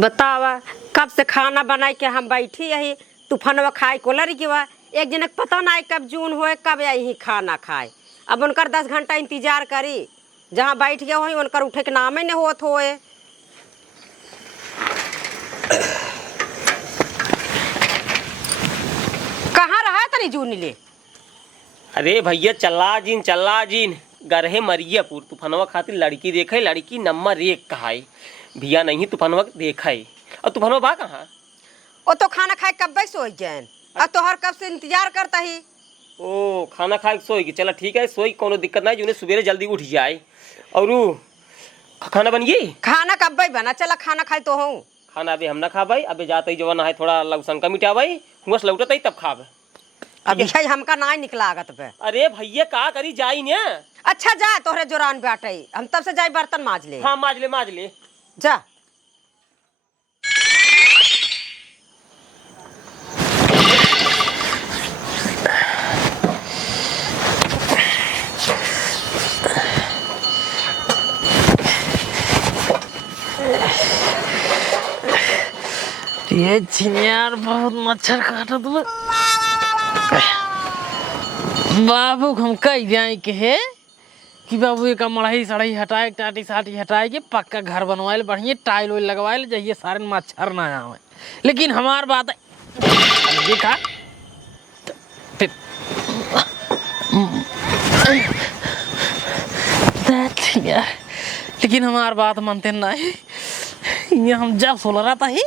बतावा कब से खाना बनाई के हम बैठी यही तूफानवा खाए को लड़ी के वा एक जन पता ना कब जून होए कब यही खाना खाए। अब उनकर 10 घंटा इंतजार करी जहाँ बैठ गया वही उनकर उठे के नाम ही नहीं होत होए। कहाँ रहा तनी जून ले? अरे भैया चला जीन गरहे मरियापुर तूफानवा खातिर लड़की देखे लड़की नंबर 1 कहाई भैया नहीं तूफानवा देखा और तूफानवा बा कहाँ? ओ तो खाना खाए कब सोई जैन अब तोहर कब से इंतजार करता ही। ओ खाना खाए सोई चला ठीक है सोई कोनो दिक्कत नहीं जो सुबह जल्दी उठ जाए। और खाना बन गई? खाना कब बना चला खाना खाए तो हूँ। खाना अभी हम ना खा भाई अभी जाते ही जवान है थोड़ा लौसंका मिटा भाई हुआ लौटत ही तब खाब। अभी हमका ना निकला आगत पे। अरे भैया का करी जाई ने। अच्छा जा तोहरे जोरान बैठे हम तब से जाई बर्तन माज ले। हाँ माज ले जा। ये यार बहुत मच्छर काटत बा। बाबू हम कह जाए के है कि बाबू एक मड़ाई सड़ाई हटाए टाटी साटी हटाए के पक्का घर बनवाए बढ़िया टाइल वाइल लगवाए जाइए सारे मच्छर ना आवे। लेकिन हमार बात देखा लेकिन हमार बात मानते नहीं। ये हम जब सोल रहा था ही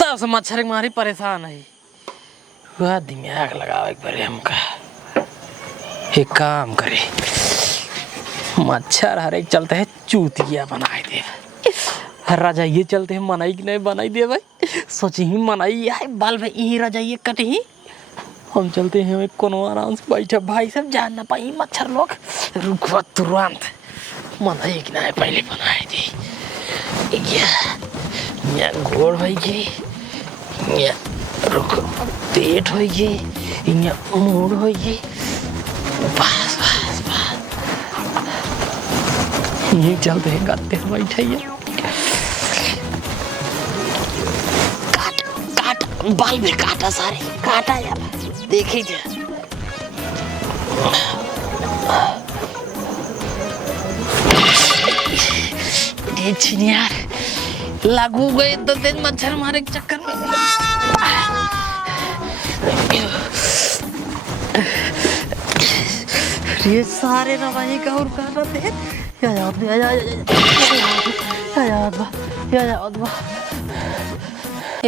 तब से मच्छर के मारी परेशान है। वह दिमाग लगावे पड़े हमका। एक काम करे मच्छर हर एक चलते है चूतिया बनाए दे रजाइए चलते हैं मनाई कि नहीं बनाई दे भाई सोची ही मनाई है बाल भाई यही रजाइए कट ही हम चलते हैं कोनो आराम से बैठे भाई सब जान ना पाई मच्छर लोग रुको तुरंत मनाई कि नहीं पहले बनाए दे या गोड़ भाई के या रुको पेट हो गई या मूड हो गई बस बस बस ये चलते हैं गत्ते बैठे काट बाल में काटा सारे काटा यार देखी थे यार लागू गए तो तेज मच्छर मारे के चक्कर में ये सारे रवाई का और काटा थे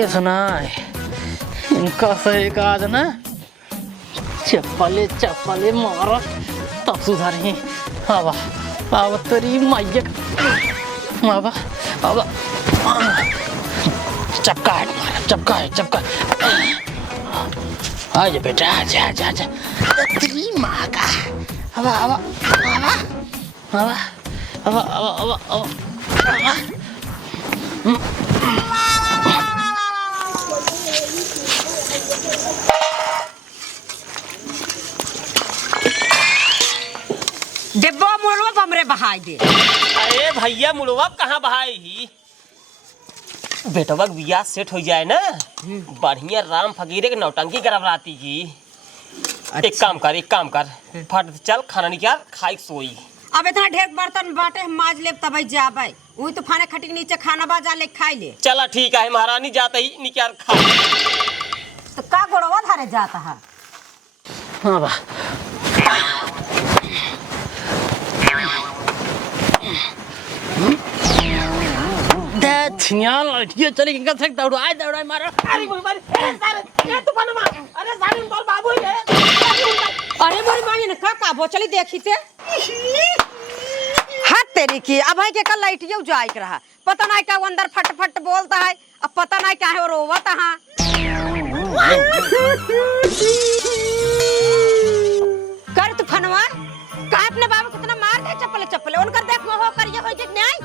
ये सुना इनका सही काज ना चप्पले मारो तब सुधारी आवा आवा तेरी माइया आवा आवा चपका है चपका आज बेटा जा जा जा तेरी माँ का आवा आवा आवा आवा आवा आवा आवा आवा डिब्बा मुड़वा बमरे बहाई दे। अरे भैया मुड़वा कहाँ बहाई ही बेटवा बियाह सेट हो जाए ना बढ़िया राम फकीरे के नौटंकी करब राती की। अच्छा। एक काम कर फट चल खाना निकाल खाई सोई। अब इतना ढेर बर्तन बाटे हम माज लेब तब जाबे वही तो खाने खटी के नीचे खाना बाजा ले खाई ले। चला ठीक है महारानी जाते ही निकाल खा तो का गोड़वा धारे जाता है। हाँ बा लड़कियों चली इनका से दौड़ाए मारो अरे बाबू अरे मोरी माई ने का वो चली देखी ते हाथ तेरी की अब है के कल लाइटियो जाई के रहा पता नहीं का अंदर फट फट बोलता है अब पता नहीं क्या है वो रोवत हां कर तू फनवा का अपने बाबू कितना मार दे चप्पल उनकर देख हो करिए हो कि नहीं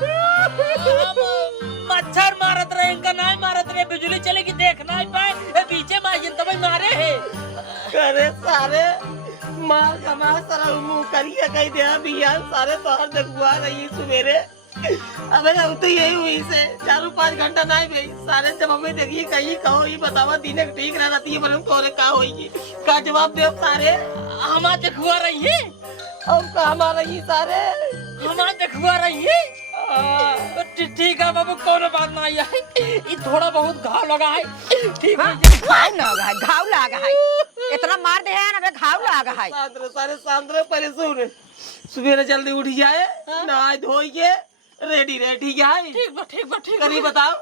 मच्छर मारत रहे इनका नहीं मारत रहे बिजली चलेगी देख नहीं पाए पीछे मार तब मारे है करे सारे मार कमा सारा मुंह करिए कह दे बियाह सारे तोहर देखुआ रही सुबेरे अबे अब तो यही हुई से 4-5 घंटा नहीं भाई सारे जब हमें देखिए कहीं कहो ये बतावा दिन ठीक रह रहती है पर तोरे का होगी का जवाब दे सारे हमार देखुआ रही है अब का हमारा ये सारे हमार देखुआ रही है ठीक है बाबू कोनो बात नहीं है ये थोड़ा बहुत घाव लगा है ठीक है घाव लगा है, घाव लगा है, इतना मार दे है ना घाव लगा है। सारे सांद्रे पहले सुन सुबह जल्दी उठ जाए नहाए धोई के रेडी रेडी क्या है ठीक करी बताओ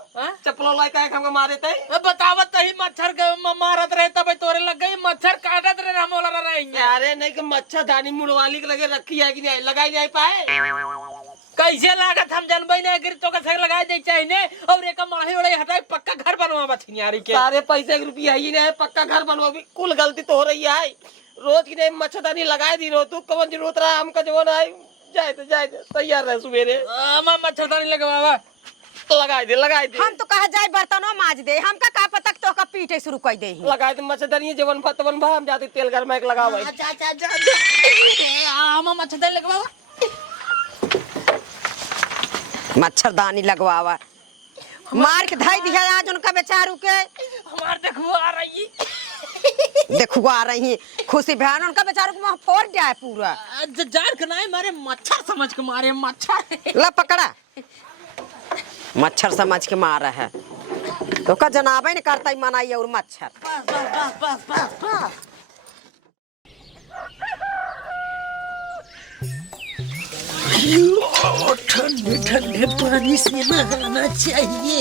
चप्पलों लाए का हमको मारे थे बतावत तही मच्छर के मारत रहे तब तोरे लग गई मच्छर काटत रहे हम वाला रहेंगे अरे नहीं कि मच्छरदानी मुड़वाली के लगे रखी है कि नहीं लगाई नहीं पाए कैसे लागत हम जनबई नहीं गिर तो कैसे लगाए दे चाहिए और एक मड़ही उड़ाई हटाई पक्का घर बनवा बछियारी के सारे पैसे के रुपया ही नहीं पक्का घर बनवा भी कुल गलती तो हो रही है रोज की नहीं मच्छरदानी लगाए दी रो तू कौन जरूरत रहा हमका जो ना जाए तैयार रहे सुबेरे मच्छरदानी लगवावा लगाए दे हम तो कहा जाए बर्तनों माज दे हमका का पता तो का पीटे शुरू कर दे लगाए दे मच्छरदानी जवन भतवन भा हम जाते तेल घर में एक लगाओ हम मच्छरदानी लगवावा मच्छरदानी लगवावा मार के धाई दिया आज उनका बेचारू के हमार देखुआ आ रही देखुआ आ रही खुशी बहन उनका बेचारू को फोड़ जाए पूरा जार के नहीं मारे मच्छर समझ के मारे मच्छर ला पकड़ा मच्छर समझ के मारा है तो का जनाबे नहीं करता मनाई और मच्छर बस ठंडे ठंडे पानी से नहाना चाहिए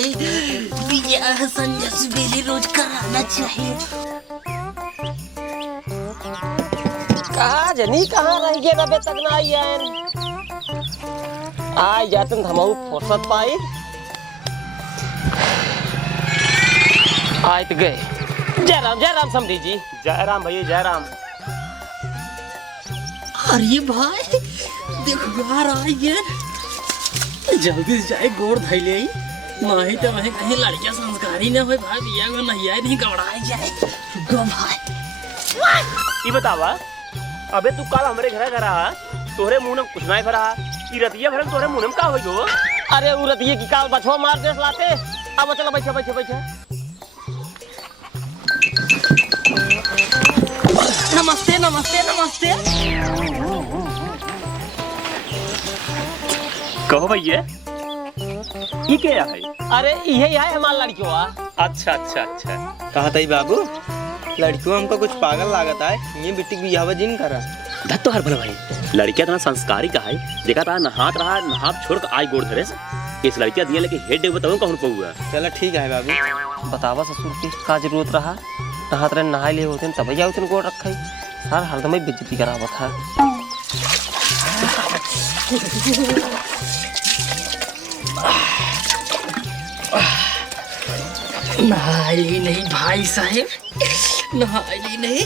बियाह संध्या सवेरे रोज कराना चाहिए कहा जनी कहाँ रह गए अबे तक ना आई है आई जातन धमाऊ फुर्सत पाई आए तो गए जय राम समधी जी जय राम भैया जय राम अरे भाई देखो यार आई है जल्दी से जाए गोड़ धैले नहीं तो वह कहीं लड़कियां संस्कारी न हो भाई बिया को नहीं आए नहीं घबराए जाए रुको भाई ये बतावा अबे तू कल हमरे घर आ तोरे मुंह में कुछ नहीं भरा ई रतिया भरम तोरे मुंह में का होई गो अरे उ रतिये की काल बछवा मार दे लाते अब चलो बैठे नमस्ते नमस्ते नमस्ते कहो भैया ये क्या है अरे यही है हमारा लड़कियों अच्छा कहा था बाबू लड़कियों हमको कुछ पागल लागत है ये बिट्टी की हवा जिन करा धत तो हर भला भाई लड़किया तो संस्कारी का है देखा था नहात छोड़ के आई गोड़ धरे इस लड़किया दिया लेके हेड देव बताऊं कहूं पहुआ चलो ठीक है बाबू बतावा ससुर की का जरूरत रहा नहात रहे नहाए लिए होते तब जाओ तुम गोड़ रखा सार हरदम बेइज्जती करावा था नहाई नहीं भाई साहब नहाई नहीं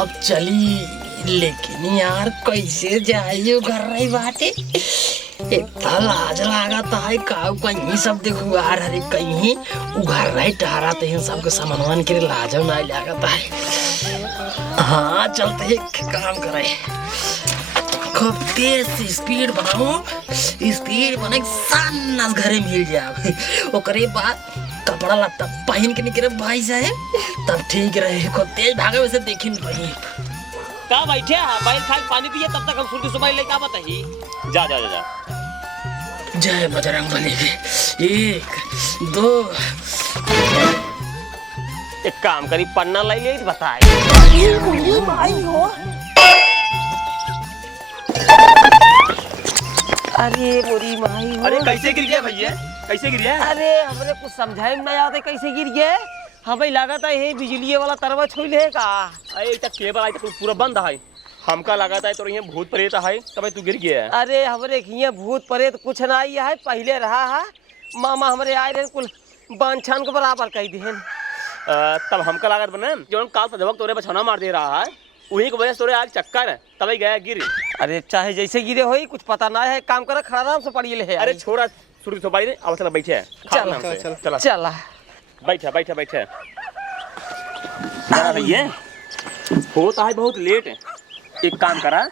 अब चली लेकिन यार कैसे जाइयो घर रही बाटे इतना लाज लागत है काऊ कहीं सब देखो यार अरे कहीं उघर रही टहरा तो सबके समन्वयन के लाज नहीं लागत है हाँ चलते एक काम करे खूब तेज से स्पीड बनाओ स्पीड बने सान्ना घरे मिल जाए ओकरे बाद कपड़ा लत्ता पहन के निकले भाई साहब तब ठीक रहे खूब तेज भागे वैसे देखी नहीं का बैठे बैल खाल पानी पिए तब तक हम सुरती सुबह लेके आवत ही जा जय बजरंग बली के 1 2 एक काम करी पन्ना लाई ले बताए अरे मोरी माई अरे कैसे गिर गया भैया कैसे गिर गया अरे हमरे कुछ समझाई में नहीं आते कैसे गिर गए हमें लगा था यही बिजली वाला तरवा छोड़ ले का अरे तक केबल आई तक पूरा बंद है हमका लगा था तो यहाँ भूत प्रेत है तब तू गिर गया अरे हमरे यहाँ भूत प्रेत कुछ नहीं है पहले रहा है मामा हमरे आए रहे कुल बांछान को बराबर कह दिहन तब हमका लागत बने जो काल प्रजवक तोरे बछौना मार दे रहा है वही की वजह से तोरे आज चक्कर है तभी गया गिर अरे चाहे जैसे गिरे हो कुछ पता ना है काम कर खड़ा आराम से पड़ी ले अरे छोड़ा सुरती सुबाई ने अब चला बैठे चला बैठे भैया होता है बहुत लेट है एक काम करा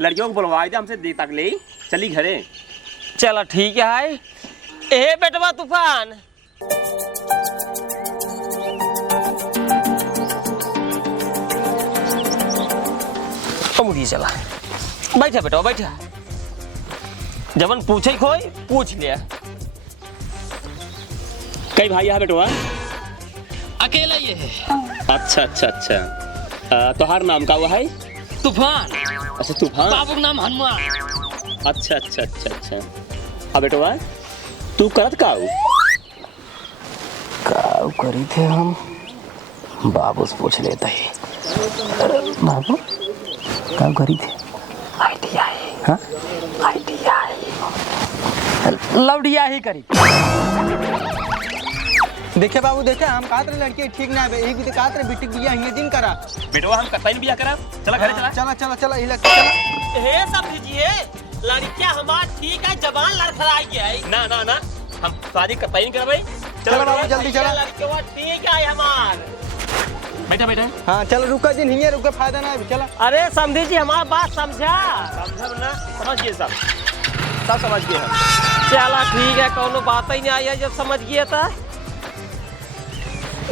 लड़कियों को बुलवा दे हमसे देर तक ले चली घरे चलो ठीक है हाय। ए बेटवा तूफान, मुझे चला बैठा बेटा बैठा। जबन पूछे खोई पूछ लिया। कई भाई यहाँ बेटवा? अकेला ये है। अच्छा अच्छा अच्छा। तोहार नाम का हुआ है? तूफान। अच्छा तूफान। बाबू का नाम हनुमान। अच्छा अच्छा अच्छा अच्छा। हाँ बेटवा तू करत काऊ? काऊ करी थे हम, बाबू से पूछ लेते ही। बाबू काऊ करी थे? आईटीआई। हाँ आईटीआई लौड़िया ही करी। देखे बाबू देखे, हम कहते रहे लड़की ठीक ना है, एक भी कहते रहे बिटिक बिया हिंगे दिन करा। बेटवा हम कतई बिया करा। चला घरे चला। चला चला चला इला चला। हे सब दीजिए, लड़कियां हमार ठीक है, जवान लड़खड़ाई के है। ना ना ना हम शादी कतई नहीं करबै। चलो बाबू जल्दी चला। लड़कियां ठीक है हमार। बैठा बैठा। हाँ चलो रुका दिन हिंगे रुके फायदा ना है चला। अरे समझी जी हमारी बात समझा। समझा ना? समझिए सब समझ गए हम। चला ठीक है, कोनो बात ही नहीं आई है जब समझ गए था।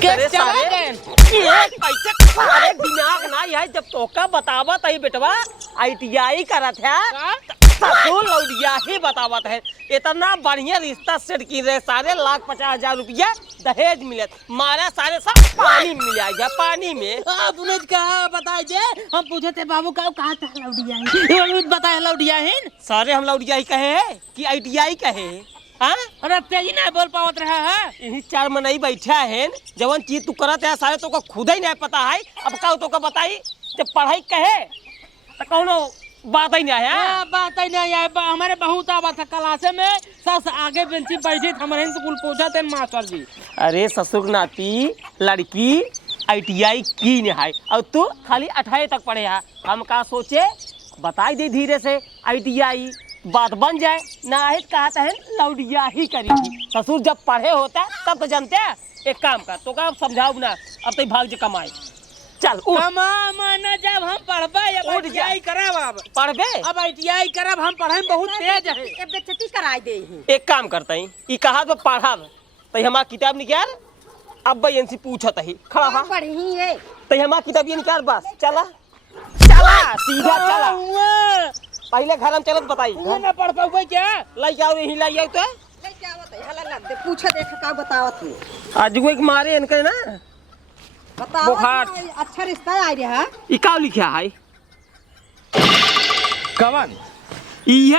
अरे सारे दिमाग ना है जब तोका बतावत है बेटवा आईटीआई करत है ससुर लौड़िया ही बतावत है। इतना बढ़िया रिश्ता सेट की रहे, सारे 1,50,000 रुपया दहेज मिले, मारे सारे सब पानी मिल जाएगा पानी में। आप उन्हें कहा बताए दे, हम पूछे थे बाबू का कहा था लौड़िया ही बताया लौड़िया ही। सारे हम लौड़िया ही कहे हैं कि आईटीआई कहे हैं। हाँ? अरे तेजी नहीं बोल पावत रहा है। यही 4 मनई बैठा है, जवन चीज तू करत है सारे तो को खुद ही नहीं पता है। अब का तो का बताई जब पढ़ाई कहे तो कौनो बात ही नहीं है। बात ही नहीं है। हमारे बहुत आवा था क्लास में, सबसे आगे बेंची बैठे थे, हमारे स्कूल पहुंचा थे मास्टर जी। अरे ससुर नाती लड़की आईटीआई की नहीं है और तू खाली 28 तक पढ़े है। हम का सोचे बताई दे धीरे से आईटीआई बात बन जाए। ना कहता है लौड़िया ही करी। ससुर जब पढ़े होता तब तो जानते हैं। एक काम कर तो का समझाओ ना, अब तो भाग जे कमाए। चल माना जब हम पढ़बे अब आईटीआई करब। अब पढ़बे अब आईटीआई करब, हम पढ़े में बहुत तेज है। ए बेचती कराई दे ही। एक काम करते हैं, ई कहा तो पढ़ब तो हमारा किताब निकाल। अब इनसे पूछत ही खड़ा हा पढ़ी है तो हमारा किताब ये निकाल। बस चला चला सीधा चला। पहले घर हम चलत बताई ना पढ़ पाऊंगा क्या? लाई जाओ यही लाई जाओ तो लेके आवत है हला लग दे पूछे देख का बतावत है। आज वो एक मारे इनके ना बताओ बुखार। अच्छा रिश्ता आई रे है। ई का लिखा है कवन? ये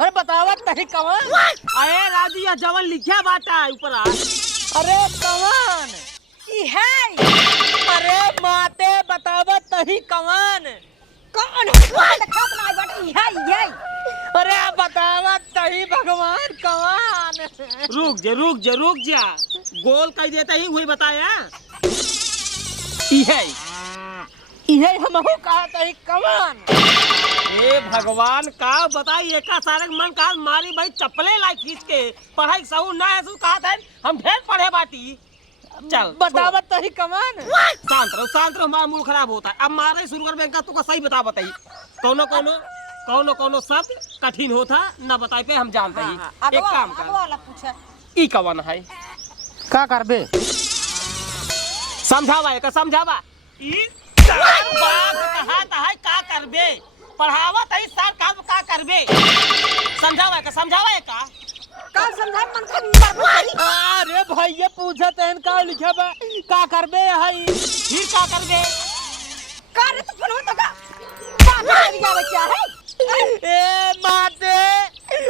अरे बतावत नहीं कवन। अरे राजू या जवन लिखा बाटा ऊपर आ। अरे कवन ई है। अरे माते बतावत नहीं कवन। कौन है देखत ना बट ई है। अरे बतावत नहीं भगवान कवन। रुक जा गोल कह देता ही वही बताया। ई है इहे हमहू कहा नहीं कवन। ए भगवान का बताई एक सारे मन का मारी भाई चप्पले लाई खींच के पढ़ाई सहू ना है कहा था हम ढेर पढ़े बाटी। चल बतावत नहीं कवन। शांत रहो हमारा मूड खराब होता है। अब मारे शुरू कर बैंक तो सही बता बताई। कोनो शब्द कठिन होता ना बताई पे हम जानते ही। एक काम कर वाला पूछे ई कवन है का करबे? समझावा का समझावा। ई बात कहता है का करबे पढ़ावत है सर का करबे समझावा का का समझाए मन का। अरे भैया पूछत हैं का लिखा बा का करबे हई। फिर का करबे कर तो फोन तो का बात करिया बच्चा है। ए माते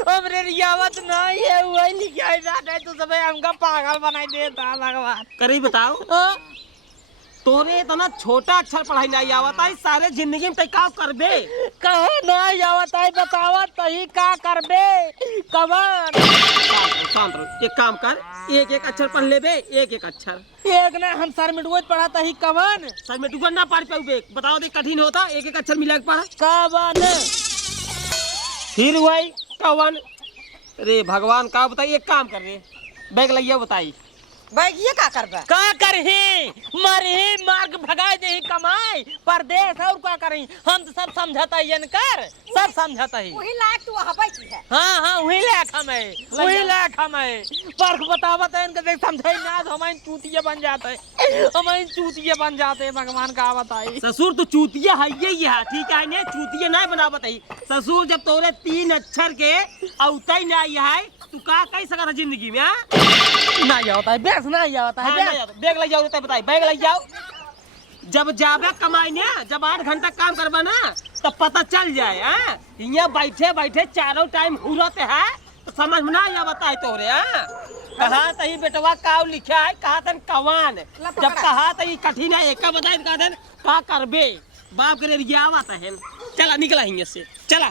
हमरे रियावत नहीं है वही लिखा है ना तो सब हमका पागल बनाई देता भगवान। करी बताओ तोरे इतना छोटा अक्षर पढ़ाई नहीं आवता है सारे जिंदगी में का करबे कहे नहीं आवत है बतावत तही का करबे कवन। शांत रहो एक काम कर एक अक्षर पढ़ लेबे एक अक्षर। एक ना हम सर मिटवत पढ़ा तही कवन। सर में टुकन ना पढ़ पाऊबे बताओ दे कठिन होता एक अक्षर मिला के पढ़ा कवन। फिर वही कवन। अरे भगवान का बताइए एक काम कर रहे बैग लइया बताई बैगिए का करबे? का करही मरही मार्ग भगाए दे कमाई परदेश और का करही हम तो सब समझता ही कर सब समझता ही वही लायक तू हबै की है। हाँ हाँ वही लायक हमें वही लायक हमें पर्ख बतावत है इनके देख समझाई ना हमारे चूतिया बन जाते हैं हमारे चूतिया बन जाते हैं भगवान का बताई। ससुर तो चूतिया है ये है ठीक है ने चूतिया ना बनावत है ससुर जब तोरे 3 अक्षर के औतई ना है तू का कह सकत है जिंदगी में नहीं आता है बेस नहीं आता है बैग ले जाओ बताई बैग ले जाओ जब जाबे कमाई ने जब 8 घंटा काम करबा ना तब पता चल जाए हैं यहाँ बैठे बैठे चारों टाइम हुरत है तो समझ में ना या बताए तोरे हैं कहा तही बेटवा काव लिखा है कहा तन कवान जब कहा तही कठिन है एक बताए कहा तन का करबे बाप करे रियावत है चला निकला हिंगे से चला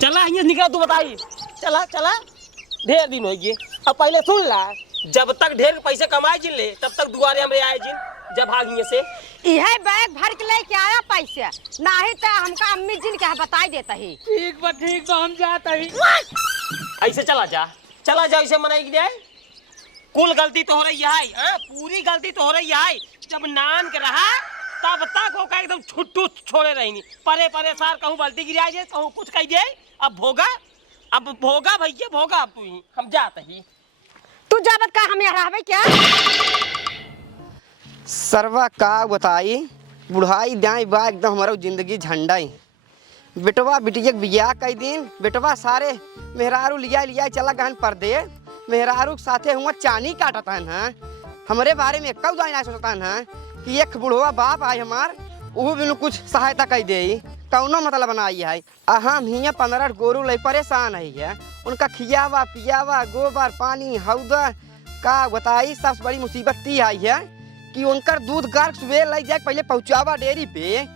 चला हिंगे निकला तू बताई चला चला ढेर दिन हो गए अब पहले सुन ला जब तक ढेर पैसे कमाए जिन ले तब तक दुआरे हमरे आए जिन जब भागिए से इहे बैग भर के लेके आया पैसे नहीं तो हमका अम्मी जिन के बताई देता ही। ठीक बा हम जाता ही ऐसे चला जा ऐसे मनाई दे कुल गलती तो हो रही है पूरी गलती तो हो रही है जब नान के रहा तब तक हो एकदम छुट्टू छोड़े रही परे परे सार कहूँ बल्टी गिरा जाए कहूँ कुछ कह दे अब भोगा भैया भोगा अब तू ही हम जाते ही तू जावत का हम यहाँ रहबे क्या? सरवा का बताई बुढ़ाई दाई बा एकदम हमारा जिंदगी झंडाई बेटवा बिटिया बियाह कई दिन बेटवा सारे मेहरारू लिया चला गहन पर्दे मेहरारू साथे हुआ चानी काटता है हमारे बारे में कब जाना सोचता है कि एक बुढ़वा बाप आए हमार वो भी कुछ सहायता कर दे कौनो मतलब बनाई है हम हियाँ 15 गोरू ले परेशान है उनका खियावा पियावा गोबर पानी हौदा का बताई सबसे बड़ी मुसीबत ती आई है कि उनकर दूध गार सुबह लग जाए पहले पहुँचावा डेयरी पे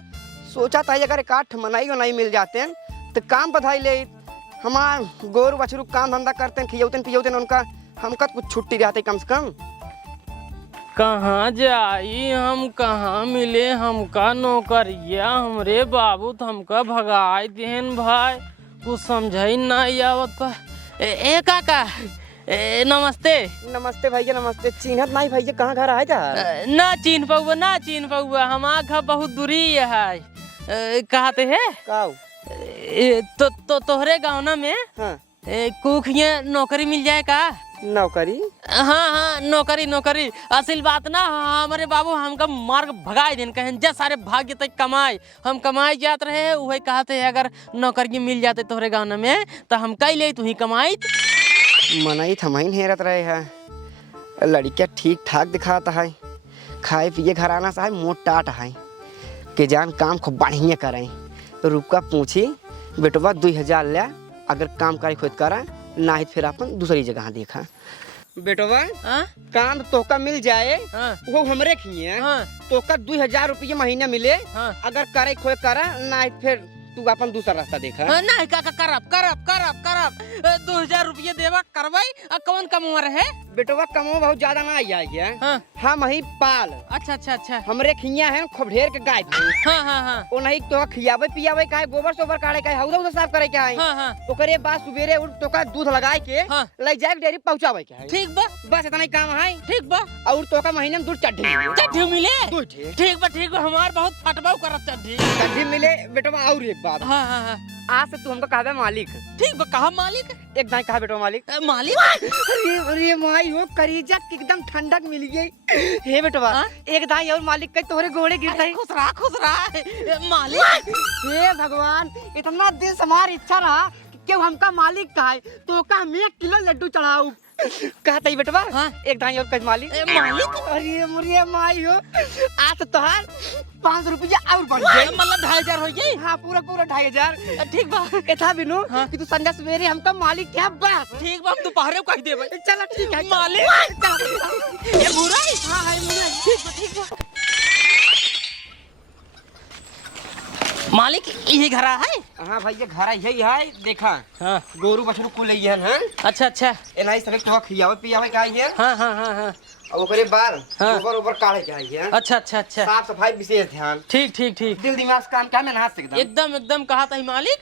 सोचा था अगर एक 8 मनाई नहीं मिल जाते हैं तो काम बधाई ले हमार गोरू बछरू काम धंधा करते हैं खियौते पियौते उनका हमका कुछ छुट्टी रहते कम से कम। कहाँ जाई हम कहाँ मिले हमका नौकरिया हमरे बाबू तो हमका भगाई देन भाई कुछ समझाई नहीं आवत पर ए काका नमस्ते। नमस्ते भैया नमस्ते। चिन्हत नहीं भैया कहाँ घर आए था? ना चिन्ह पौआ हमारा घर बहुत दूरी है कहते है काऊ तो तोहरे गाँव ना में हाँ कुखिया नौकरी मिल जाए का? नौकरी? हाँ नौकरी असल बात ना हमारे बाबू हमका मार्ग भगाए दिन कहें जा सारे भाग्य तक कमाए हम कमाए जात रहे वही कहते है अगर नौकरी मिल जाते तोहरे गाँव में तो हम कई ले तू ही कमाई मनाई थमाई हेरत रहे है लड़किया ठीक ठाक दिखाता है खाए पिए घर आना सा मोट टाट है के जान काम खूब बढ़िया करें तो रुपका पूछी बेटवा 2000 ले अगर काम करे खुद करा ना फिर अपन दूसरी जगह देखा बेटवा काम तोका मिल जाए वो हमरे खिए तोका 2000 रुपये महीना मिले अगर करे खोए करा ना फिर तू अपन दूसरा रास्ता देखा। नहीं काका करब 2000 रुपये देवा करवाई कौन कमवर है बेटवा कमो बहुत ज्यादा ना आई है हम ही पाल अच्छा हमरे खिया है खूब ढेर के गाय ओ नहीं तो खियावे पियावे का है गोबर सोबर काढ़े का है हौदा साफ करे का है ओकरे बाद सुबेरे उठ तो का दूध लगाए के ले जाए डेयरी पहुंचावे के है ठीक बा बस इतना ही काम है ठीक बा और तो का महीने में दूध चढ़ी मिले ठीक बा हमार बहुत फटबाव करत चढ़ी मिले बेटवा और एक बात आज से तू हमको कहा मालिक ठीक बा कहा मालिक एक दाई कहा बेटवा मालिक अरे माई हो करीजा एकदम ठंडक मिल गई हे बेटवा एक दाई और मालिक के तोरे गोड़े गिरता है खुश रहा मालिक हे भगवान इतना दिल से हमारी इच्छा रहा कि क्यों हमका मालिक कहा है तो का हम 1 किलो लड्डू चढ़ाऊ कहता ही बेटवा एक दाई और कह मालिक अरे मुरिया माई हो आज तो हार 500 रुपया और बढ़ गए मतलब 2500 हो गई हाँ पूरा 2500 ठीक बा था बिनु कि तू संध्या सवेरे हमका मालिक क्या बस ठीक बा हम दोपहर को कह देबे चलो ठीक है मालिक ये बुराई हां हां ठीक बा मालिक यही घर है हाँ भाई ये घर यही है देखा गोरू बछरू को ले हैं अच्छा एनाई सबे तो खियावे पियावे का है हां और ओकरे बार ऊपर काढ़े के है अच्छा साफ सफाई विशेष ध्यान ठीक दिल दिमाग काम क्या में ना सकता एकदम कहा था मालिक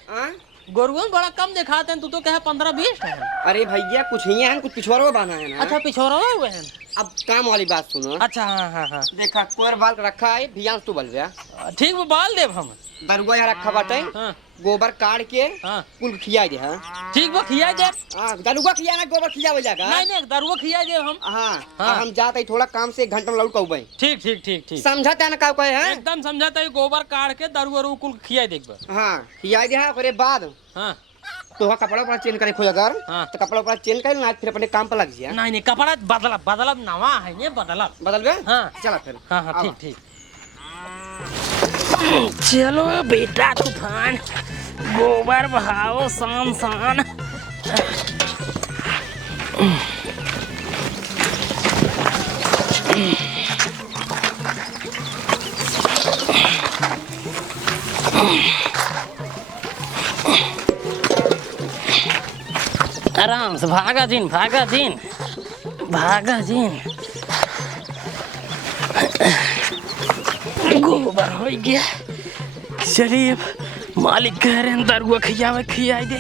गोरुओं बड़ा कम दिखाते हैं, तू तो कहे 15-20 है। अरे भैया कुछ ही है, कुछ पिछवाड़ो बांधा है ना। अच्छा पिछोरा हुए हैं। अब काम वाली बात सुनो। अच्छा हाँ हाँ हाँ देखा कोर बाल रखा है भियांस तू बल गया। ठीक वो बाल देव हम। दरुआ यहाँ रखा बाटे, हाँ गोबर काट के हाँ कुल खिया दे। हाँ ठीक वो खिया दे। दरुआ खिया ना गोबर खिया हो जाएगा। नहीं नहीं दरुआ खिया दे हम। हाँ हाँ। हम जाते ही थोड़ा काम से 1 घंटा में लौट कहूँ। ठीक ठीक ठीक ठीक समझते ना का कहे हैं। एकदम समझाता है, गोबर काट के दरुआ रू कुल खिया देख बा। हाँ खिया दे। ओकरे बाद हाँ तो कपड़ा उपड़ा चेंज करे खोज अगर हाँ। तो कपड़ा उपड़ा चेंज कर ना, फिर अपने काम पर लग जाए। नहीं नहीं कपड़ा बदला बदला नवा है ये बदला। बदल गए। हाँ चला फिर। हाँ हाँ ठीक ठीक। चलो बेटा तूफान, गोबर बहाओ शान शान। आराम से भागा जिन भागा जिन भागा जिन। गोबर हो गया। चलिए अब मालिक कह रहे हैं दरुआ खियावे खियाई दे।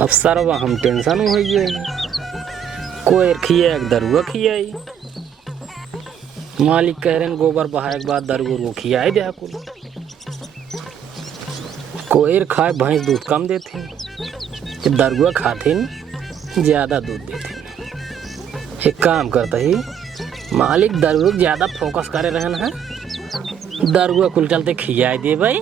अब सरवा हम टेंशन हो गए, कोई खिया दरुआ खियाई। मालिक कह रहे हैं गोबर बहाए के बाद दरुआ को खियाई दे कुल। कोयर खाए भैंस दूध कम देते, जब दरुआ खाते ज्यादा दूध देते। एक काम करता ही मालिक दरुआ ज्यादा फोकस करे रहे ना, दरुआ कुल चलते खियाई दे भाई।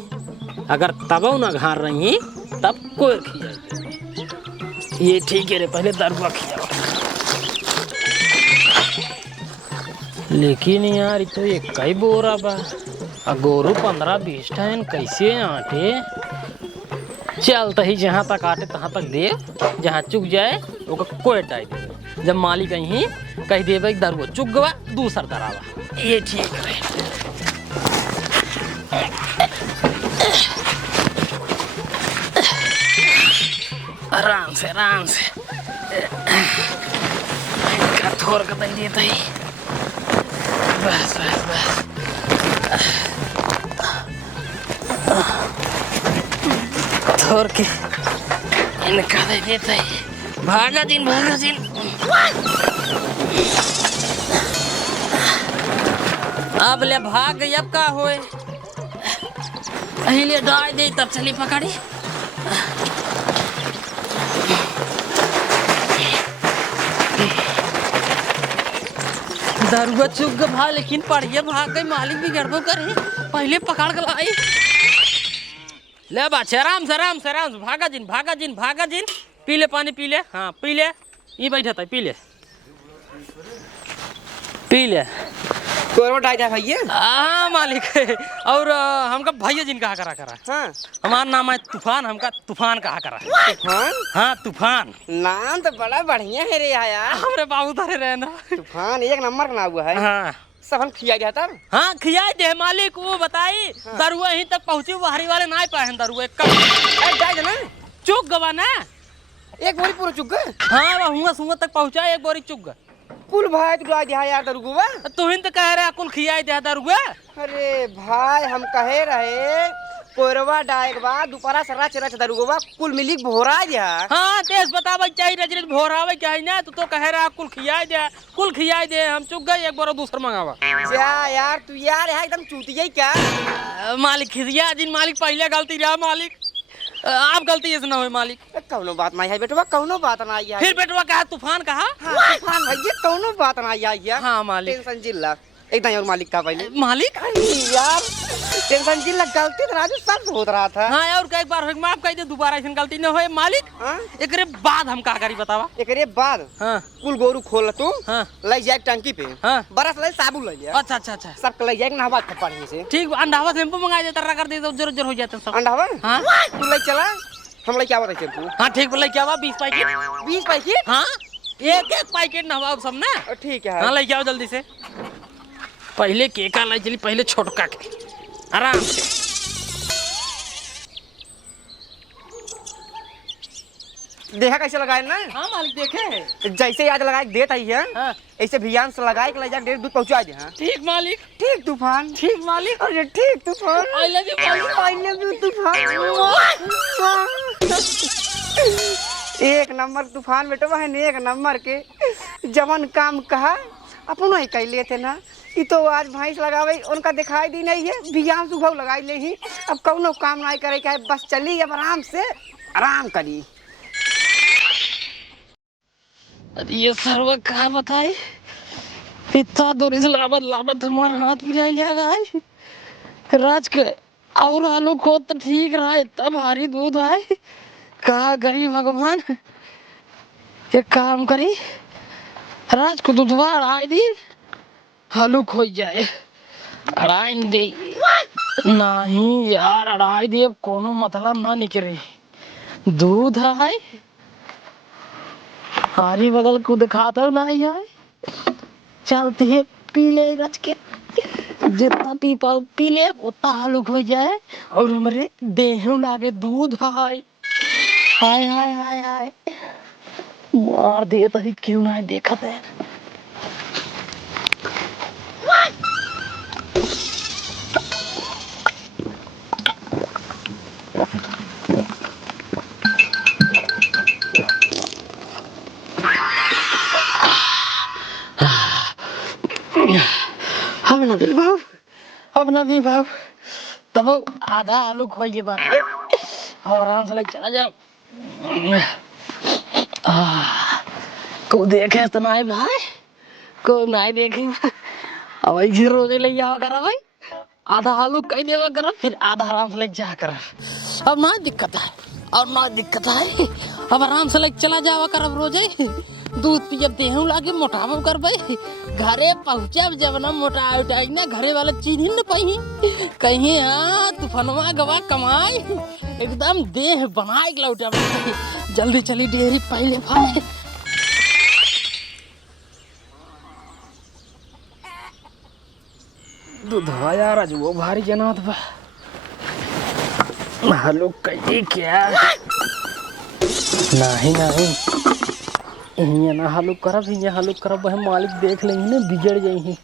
अगर तब ना घर रही तब कोयर खियाई दे। ये ठीक है रे, पहले दरुआ खियाओ। लेकिन यार तो ये कई बोरा बा, गोरू 15-20 टन कैसे आटे। चलता ही जहाँ तक आटे तहाँ तक दे, जहाँ चुक जाए वो कोई टाई दे। जब मालिक कहीं कह दे भाई दरुआ चुक गवा दूसर दरावा, ये ठीक है। आराम से थोड़ का दे देता ही। बस बस बस थोड़ के इनका दे देता ही। भागा दिन अब ले भाग गई, अब का होए पहले डाल दे तब चली पकड़ी। दरुआ चुक गया भा, लेकिन पढ़िए भाग गई। मालिक भी गड़बड़ करे, पहले पकड़ के लाई। ले बात आराम से भागा जिन पी ले पानी पी ले। हाँ पी ले, ये बैठा था पी ले कोरवा डाल दे भैया। हाँ मालिक और हमका भैया जिन कहा करा। हाँ हमारा नाम है तूफान, हमका तूफान कहा करा। तूफान हाँ तूफान नाम तो बड़ा बढ़िया है रे यार। हमरे बाबू धरे रहना। तूफान 1 नंबर का नाम हुआ है। हाँ सब हम खिया गया तब। हाँ खियाई दे मालिक, वो बताई दरुआ यहीं तक पहुंची, बाहरी वाले ना पाए दरुआ जाए ना चुक गवा ना। 1 बोरी पूरा चुक गए। हाँ हुआ तक पहुंचा, 1 बोरी चुक गए। कुल भाई तू डाल दिया यार दरुआ। तू हिंद कह रहा कुल खियाई दे दरुआ। अरे भाई हम कहे रहे कोरवा डाल के बाद दोपहरा से रच दरुआ कुल मिली भोरा दिया। हाँ तेज बतावा चाहिए रजरज भोरावे क्या है ना, तो कह रहा कुल खियाई दे हम चुक गए। 1 बोरा दूसरा मंगावा जा यार तू यार एकदम चूतिया क्या। मालिक खिसिया जिन मालिक पहले गलती रहा मालिक, आप गलती ऐसे ना हो मालिक। कौनो बात नहीं है बेटवा, कौनो बात नहीं है। फिर बेटवा कहा तूफान कहा। हाँ, तूफान भैया कौनो बात नहीं है। हाँ मालिक टेंशन जिल्ला एकदम। और मालिक का पहले मालिक यार टेंशन जिल्ला गलती तो राजू सब होत रहा था। हाँ और एक बार माफ कर दे, दोबारा ऐसी गलती न होए मालिक। हाँ एकरे बाद हम का करी बतावा। एकरे बाद हाँ कुल गोरू खोल तू हाँ ले जाए टंकी पे। हाँ बरस ले साबुन ले लिया। अच्छा सब ले जाए नहवा के पानी से। ठीक अंडावा शैम्पू मंगा दे, तरह कर दे तो जरूर हो जाते सब। अंडावा हाँ तू ले चला, हम ले क्या बताइए तू। हाँ ठीक बोले क्या 20 पैकेट। 20 पैकेट। हाँ एक पैकेट नहवा सब ना। ठीक है। हाँ लेके आओ जल्दी से। पहले केका लाई चली, पहले छोटका के आराम से। देखा कैसे लगाए ना? हाँ मालिक देखे। जैसे आज लगाए देता ही है हाँ। ऐसे भियान से लगाए के ले जा डेढ़ दूध पहुंचा दे। हाँ ठीक मालिक। ठीक तूफान। ठीक मालिक। अरे ठीक तूफान। आई लव यू मालिक। आई लव यू तूफान। एक नंबर तूफान बेटा बहन, एक नंबर के जवन काम कहा अपन ही कह लेते ना। ये तो आज भैंस लगावे उनका दिखाई दी नहीं है, भियान सुबह लगाई ले ही। अब कौनो काम नहीं करे के है, बस चली अब आराम से आराम करी। अरे ये सर्व कहा बताए इतना दूर से लाबत लाबत हमारा हाथ में जाए जाएगा राज के और आलू को तो ठीक रहा इतना भारी दूध आए कहा गई भगवान। एक काम करी राज को दूधवा अड़ाई दी आलू खो जाए अड़ाई दे नहीं यार अड़ाई दे कोनो मतलब ना निकले दूध है हारी बगल को दिखाता नहीं है चलते है पी ले रच के जितना पी पाओ पी ले उतना हालुक हो जाए और हमारे देह लागे दूध हाय हाय हाय हाय हाय मार दे तो ही क्यों ना देखा थे। अब ना भी भाव तब आधा आलू खोइए बात और आराम से चला जाओ। को देखे तो नहीं भाई को नहीं देखे अब ऐसे रोजे ले जाओ करा भाई आधा आलू कहीं देवा करा फिर आधा आराम से ले जा कर। अब ना दिक्कत है और ना दिक्कत है अब आराम से ले चला जावा कर अब रोजे दूध पिए देहू लागे मोटावा कर भाई घरे पहुँचब जब ना मोटा उठाई ना घरे वाला चीज ही न पाई कहीं हाँ तूफानवा गवा कमाई एकदम देह बनाए के लौटा जल्दी चली डेयरी पहले भाई। दूधवा यार आज वो भारी जनात बा हेलो कही क्या नहीं नहीं यहाँ ना हालू करब वह मालिक देख लेंगे ना बिगड़ जाएंगे।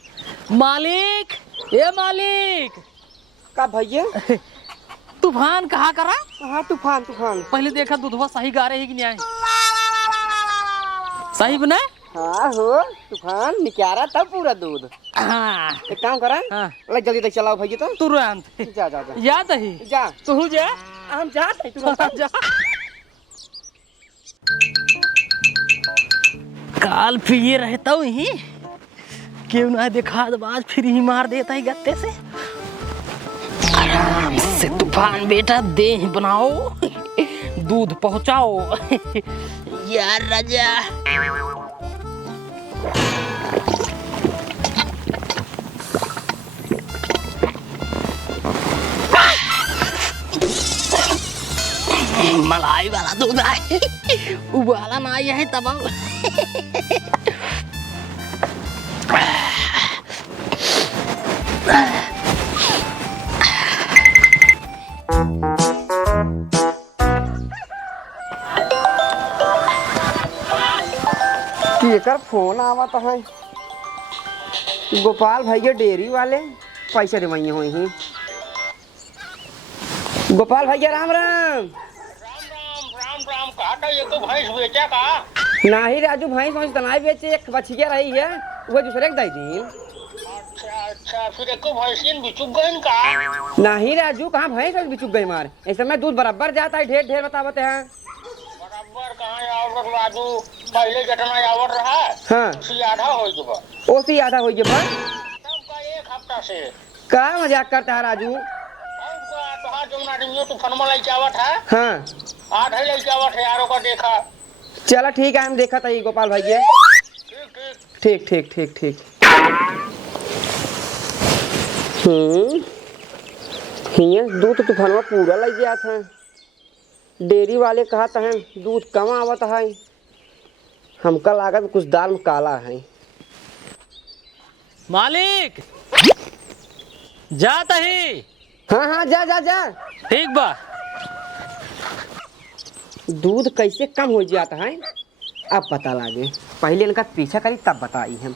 मालिक ए मालिक का भैया तूफान कहाँ करा? हाँ तूफान तूफान पहले देखा दूधवा सही गा रहे है कि नहीं सही बना? हाँ हो तूफान निकारा तब पूरा दूध। हाँ एक काम करा हाँ जल्दी तक चलाओ भैया तो तुरंत जा जा जा याद ही जा तू जा हम जाते जा काल पिए रहता हूँ ही क्यों ना देखा आज फिर ही मार देता है गत्ते से आराम से तूफान बेटा देह बनाओ दूध पहुंचाओ यार राजा। मलाई वाला दूध आए उबाला ना आया है तब केकर फोन आवत है गोपाल भैया डेयरी वाले पैसे देवैया हुई ही। गोपाल भैया राम राम राम कहा ये तो भैंस बेचा का नहीं राजू भैंस भैंस तनाई बेचे एक बछिया रही है वो दूसरे के दई दिन। अच्छा फिर एक भैंसिन बिचुक गई का नहीं राजू कहाँ भैंस भैंस बिचुक गई मार इस समय दूध बराबर जाता है ढेर ढेर बतावते हैं। बराबर कहाँ आवत राजू पहले जतना आवत रहा हाँ उसी आधा हो गया ओसी आधा हो गया तब का एक हफ्ता से का मजाक करता है राजू। तो फनमा ले आवत है हाँ आधा ले आवत है यारों का देखा। चलो ठीक है हम देखा था ये गोपाल भैया ठीक ठीक ठीक ठीक। दूध तूफानवा पूरा लग गया था डेयरी वाले कहा था दूध कम आवत है हमका लागत कुछ दाल में काला है। मालिक जाता ही हाँ हाँ जा जा जा ठीक बा दूध कैसे कम हो जाता है अब पता लगे। पहले इनका पीछा करी तब बताई हम।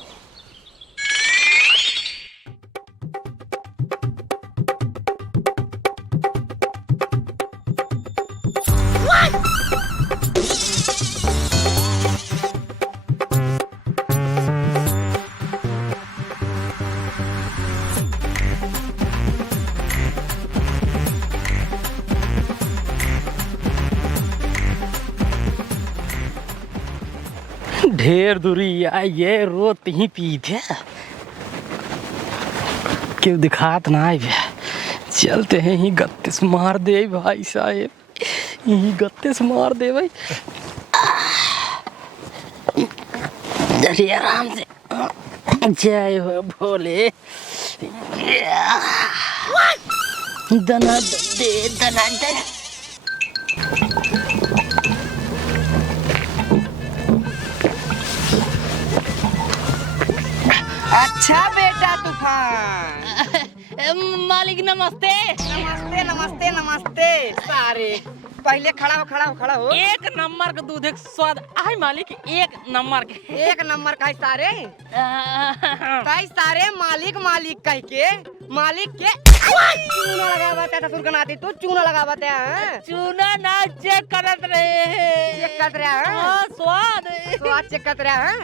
ढेर दूरी ये रोत ही पी थे क्यों दिखात ना आए भे। चलते हैं ही गत्तीस मार दे भाई साहब, यही गत्तीस मार दे भाई। चलिए आराम से। जय हो भोले। दना दे दना दे। अच्छा बेटा तूफान। मालिक नमस्ते। नमस्ते नमस्ते नमस्ते। सारे पहले खड़ा हो। एक नंबर का दूध एक स्वाद आई मालिक, एक नंबर के। एक नंबर का है सारे। कई सारे मालिक कह के मालिक के चूना लगावत है। ससुर कनाती तू चूना लगावत है। चूना ना चेक करत रहे हैं। चेक करत रहा है। हाँ, स्वाद चेक करत रहा है।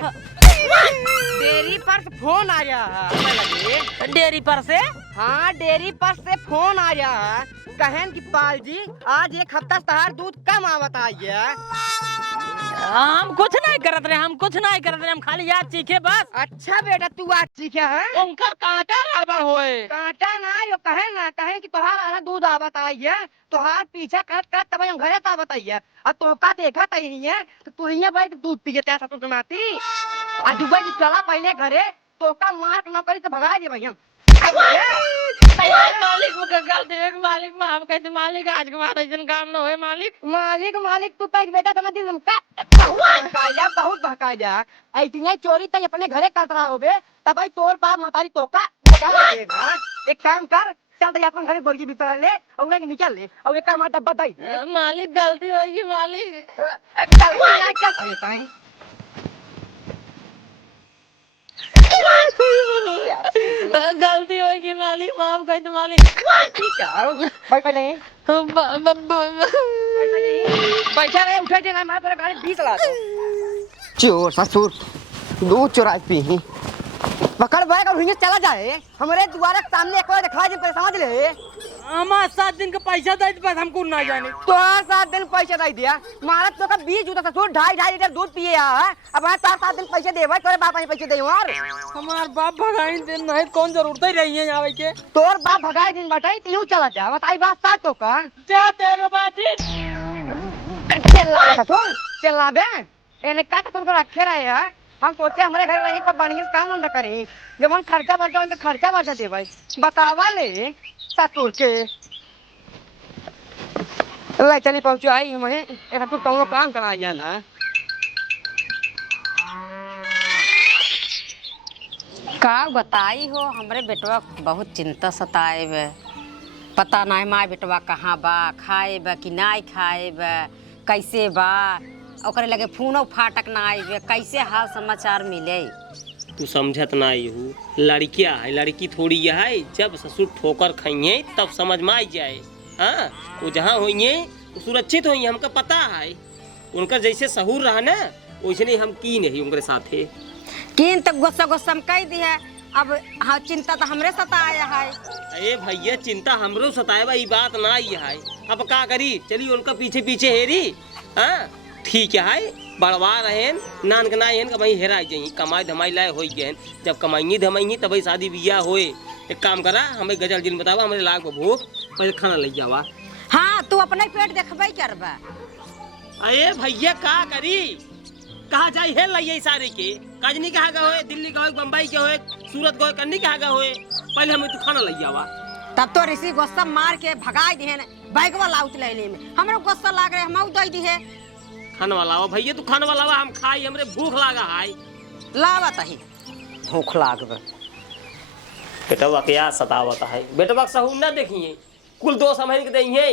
डेयरी पर से फोन आ गया है। डेयरी पर से। हाँ डेयरी पर से फोन आ गया है। कहें कि पाल जी आज एक हफ्ता तहार दूध कम आवत आई है। हम कुछ नहीं करत रहे, हम खाली याद सीखे बस। अच्छा बेटा तू आज सीखे है। उनका कांटा गड़बड़ होए। कांटा ना यो कहे कि तोहार आना दूध आवत आई है। तोहार पीछा कर तब हम घरे आवत आई है। और तोका देखा तही है तो तू ही भाई दूध पी के ससुर के नाती। आज दुबई जी चला पहले घरे तोका मार न करी तो भगा दे भैया। मालिक मुझे गलती है मालिक, माफ कर दे मालिक। आज के बाद ऐसा काम न होए मालिक। तू पैक बेटा तना दिन हमका बहुत भगा जा। ऐतिने चोरी तय अपने घरे करत रहा होबे तब भाई तोर बाप मतारी तोका भगा देगा। एक काम कर चल तो अपन घरे बोर्गी भीतर ले और उन्हें निकल ले और एक काम डब्बा दई। मालिक गलती होगी मालिक। गलती होगी मालिक, माफ कर दे मालिक। भाई पहले पैसा नहीं उठा देना मैं तेरे गाड़ी 20 ला दो। चोर ससुर दूध चुराई पी पकड़ बैग और चला जाए हमारे द्वारा सामने एक बार दिखा दे समझ ले। हमारा 7 दिन का पैसा दे दे बस, हमको ना जाने। तो 7 दिन पैसा दे दिया मारा तो का 20 जूता ससुर 2.5 लीटर दूध पिए यार। अब मैं 7 दिन पैसे देवे तोरे बाप ने पैसे दे यार। हमार बाप भगाई दिन नहीं कौन जरूरत ही रही है आवे के। तोर बाप भगाई दिन बताई तीनों चला जा बताई बात साथ तो का जा तेरे बात चला ससुर चला बे एने का तो रखे रहे यार। हम सोचे हमारे घर रही पर बढ़िया काम न करे जब हम खर्चा बढ़ा तो खर्चा बढ़ा दे भाई बतावा ले ससुर के ले चली पहुंचो आई हमें एक तो कौनो काम करा जाना। का बताई हो हमरे बेटवा बहुत चिंता सताए बे। पता नहीं माँ बेटवा कहाँ बा, खाए बा कि नहीं खाए बा, कैसे बा ओकरे लगे फोनो फाटक ना आई बे, कैसे हाल समाचार मिले। तू समझत ना हूँ लड़किया है, लड़की थोड़ी है। जब ससुर ठोकर खाइए तब समझ में आई जाए। हाँ वो जहाँ होइए वो सुरक्षित होइए, हमका पता है। उनका जैसे सहूर रहा ना वैसे नहीं हम की नहीं उनके साथे किन तक गुस्सा में कह दी है। अब हाँ चिंता तो हमरे सताया है। अरे भैया चिंता हमरो सताएबा ये बात ना आई है। अब का करी चली उनका पीछे पीछे हेरी। हाँ ठीक है बड़वा रहे नान के नाई भाई हेरा जाइए कमाई धमाई लाए हो गए। जब कमाइए धमाइए तब शादी बियाह होए। एक काम करा हमें गजल जिन बतावा हमारे लाग भूख पहले खाना ले जावा। हाँ तू अपने पेट देखबे करबा। अरे भैया का करी कहा जाए है लइए सारे के कजनी कहा गए होए, दिल्ली का होए, बम्बई के होए, सूरत गए कन्नी कहा गए होए। पहले हमें तू खाना ले जावा। तब तो ऋषि गुस्सा मार के भगा दिए बैगवा लाउत लेने में हमरो गुस्सा लाग रहे हम दे दी है। खाना वाला भैया तू खाना वाला हम खाई हमरे भूख लागा है। लावत ही भूख लागबे। बेटवा क्या सतावत है। बेटवा सहू न देखिए कुल 2 समझ के दइए।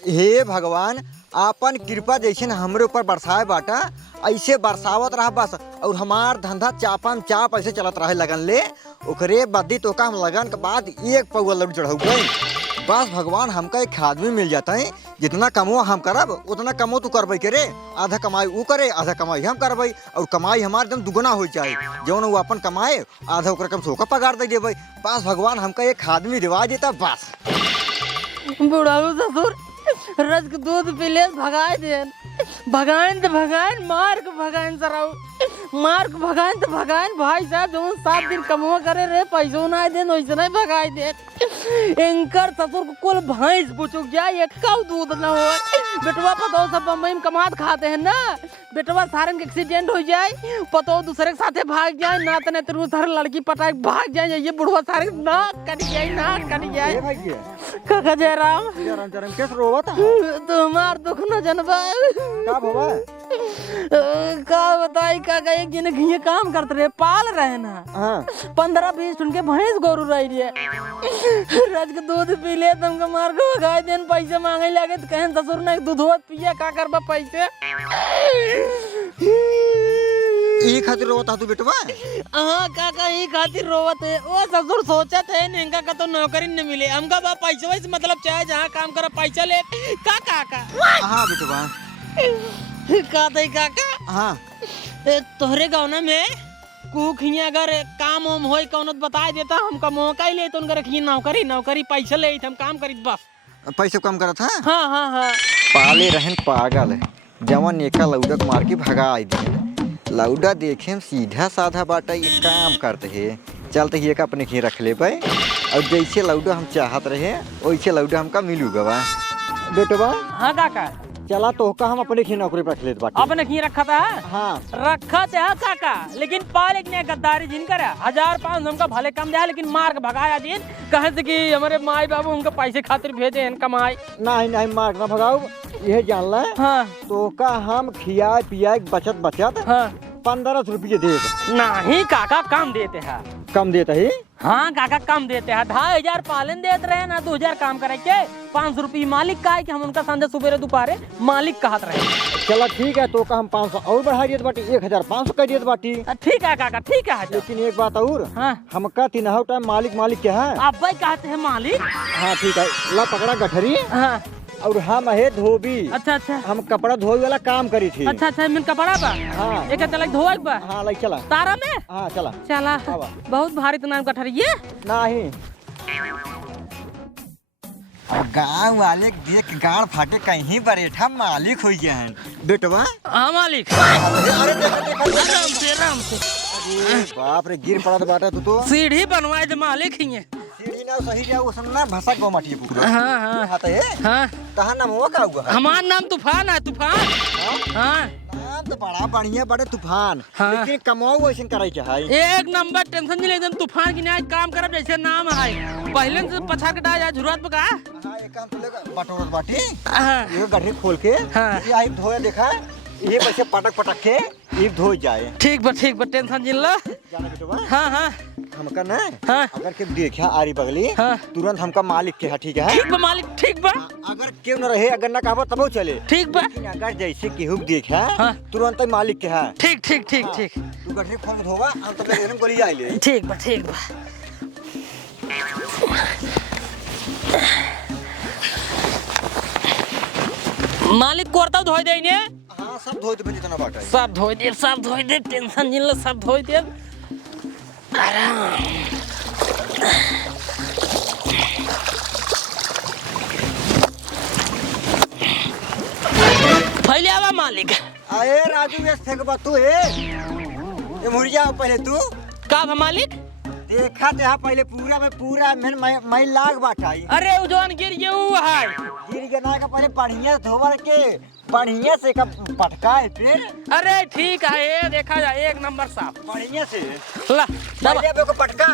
हे भगवान, आपन कृपा जैसे हमरे ऊपर बरसाए बाटा, ऐसे बरसावत रहा बस। और हमार धंधा चापन चाप ऐसे चलत रहे लगन ले। ओकरे बदी तो का हम लगन के बाद एक पौवा लड्डू चढ़ाऊ गई। बस भगवान, हमका एक आदमी मिल जाता है, जितना कमो हम करब उतना कमो तू करबई करे। आधा कमाई वो करे, आधा कमाई हम करबई, और कमाई हमार एकदम दुगुना हो जाए। जौन वो अपन कमाए आधा ओकरा कम सोका पगार दे देबई। बस भगवान, हमका एक आदमी दिवा देता बस। बुढ़ाऊ ससुर रज के दूध पीले भगाए देन, भगाएन तो भगाएन, मार के भगाएन सराऊ, मार के भगाएन तो भगाएन। भाई साहब जो 7 दिन कमवा करे रे पैसों ना देन, वैसे नहीं भगाए देन। एंकर ससुर को कुल भैंस बुचुक जाए, एक काऊ दूध ना हो। बेटवा पतो सब बम्बई में कमात खाते हैं ना, बेटवा सारन के एक्सीडेंट हो जाए, पतो दूसरे के साथे भाग जाए, ना तने तेरू सारे लड़की पटाक भाग जाए, ये बुढ़वा सारे ना कट जाए, ना कट जाए। काका जयराम कैसे रोवत तुम्हार दुख न जनबा का भवा? का बताई काका, एक जने घिये काम करते रहे, पाल रहे ना। हाँ 15-20 उनके भैंस गोरू रही है। रज के दूध पी ले तुमको मार को भगाए देन, पैसे मांगे लगे तो कहन ससुर ने दूध पिया, का करबा पैसे। ई खातिर रोवत तू बेटवा? हाँ काका, ई खातिर रोवत है। वो ससुर सोचत है इनका का तो नौकरी न मिले, हमका बा पैसा वैसे मतलब चाहे जहाँ काम करा पैसा ले का काका। हाँ बेटवा। का दई काका? हाँ तोहरे गाँव में कुख हियाँ अगर काम वाम होई कौन बता देता, हमका मौका ही ले तो उनका रखिए नौकरी पैसा ले हम काम करी बस। पैसे कम करत है? हाँ हाँ हाँ। पाले रहन पागल है, जवन एका लौडा के मार के भगा दी। लौडा देखे हम सीधा साधा बाटा, ये काम करते है, चलते ही एक अपने ही रख ले पाए। और जैसे लौडा हम चाहत रहे वैसे लौडा हमका मिलू गवा। बेटवा हाँ काका, चला तो का हम अपने ही नौकरी पर रख लेते बाटे। आपने की रखा था? हाँ रखा था काका, लेकिन पाले ने गद्दारी जिन करे 1500 हमका भले कम दिया, लेकिन मार के भगाया दिन, कहे थे कि हमारे माई बाबू हमको पैसे खातिर भेजे हैं कमाई। नहीं मार ना भगाओ, यह जान ला। हाँ तो का हम खियाए पियाए बचत हाँ 1500 रुपये दे। नहीं काका, कम देते हैं। कम देता है? हाँ काका कम देते हैं, 2500 पालन देते रहे ना, 2000 काम करे के 500 रुपये मालिक का है कि हम उनका संडे सुबह दोपहर मालिक कहत रहे। चला ठीक है, तो का हम 500 और बढ़ा दिए बाटी, 1500 कर दिए बाटी। ठीक है काका, ठीक है। लेकिन एक बात और, हाँ हमका तीनों टाइम मालिक क्या है? आप भाई कहते हैं मालिक। हाँ ठीक है, ला पकड़ा गठरी। हाँ और हम है धोबी। अच्छा, हम कपड़ा धोए वाला काम करी थी। अच्छा मैं कपड़ा बा। हाँ एक चला धोए बा। हाँ लाई चला। तारा में? हाँ चला बहुत भारी तो नाम कठरिए नहीं। गाँव वाले देख गाड़ फाटे कहीं बैठा मालिक हो गया है बेटवा। हाँ मालिक। आराम से। बाप रे, गिर पड़ा बाटा तू तो। सीढ़ी बनवाए दे मालिक ही है। सीढ़ी ना सही जा, वो सुनना भाषा को माटी पूरा। हाँ हाँ हाथे हाँ। तहां नाम हुआ का हुआ? हमारा नाम तूफान है, तूफान। हाँ नाम तो बड़ा बढ़िया बड़े तूफान। हाँ। लेकिन कमाओ वैसे करे चाहे। एक नंबर, टेंशन नहीं लेते, तूफान की न्याय काम करब जैसे नाम है। पहले से पछा के डाल जुरात पका। हां एक काम तो लेगा बटोरत बाटी। हाँ ये गड्ढे खोल के हाँ। ये आई धोया देखा, ये पैसे पटक के ये धो जाए। ठीक बा, टेंशन जिन लो। जाना बेटवा। हाँ हाँ हमका ना हाँ। अगर के देखा आरी बगली हाँ। तुरंत हमका मालिक के है, ठीक है? ठीक बा मालिक, ठीक बा अगर क्यों न रहे, अगर ना कहबो तबो चले। ठीक बा। लेकिन अगर जैसे केहू देखा हाँ। तुरंत ही मालिक के है। ठीक ठीक ठीक ठीक तू गड्ढे खोल धोवा, हम तब तक गोली जाए ले। ठीक बा, ठीक बा। मालिक कोरता धोई दे ने। हाँ सब धोई दे जितना बाटा है। सब धोई दे, टेंशन जिन लो, सब धोई दे। आराम। पहले आवा मालिक। अरे राजू ये फेंकबा तू ये मुर्जा पहले तू का बा मालिक? देखा ते पहले पूरा मैं लाग बाटाई। अरे उ जवान गिर गए उ है। गिर गना का पहले बढ़िया धोवर के बढ़िया से का पटका है फिर। अरे ठीक है, ये देखा जाए एक नंबर साफ बढ़िया से ला डाबा। पहले को पटका।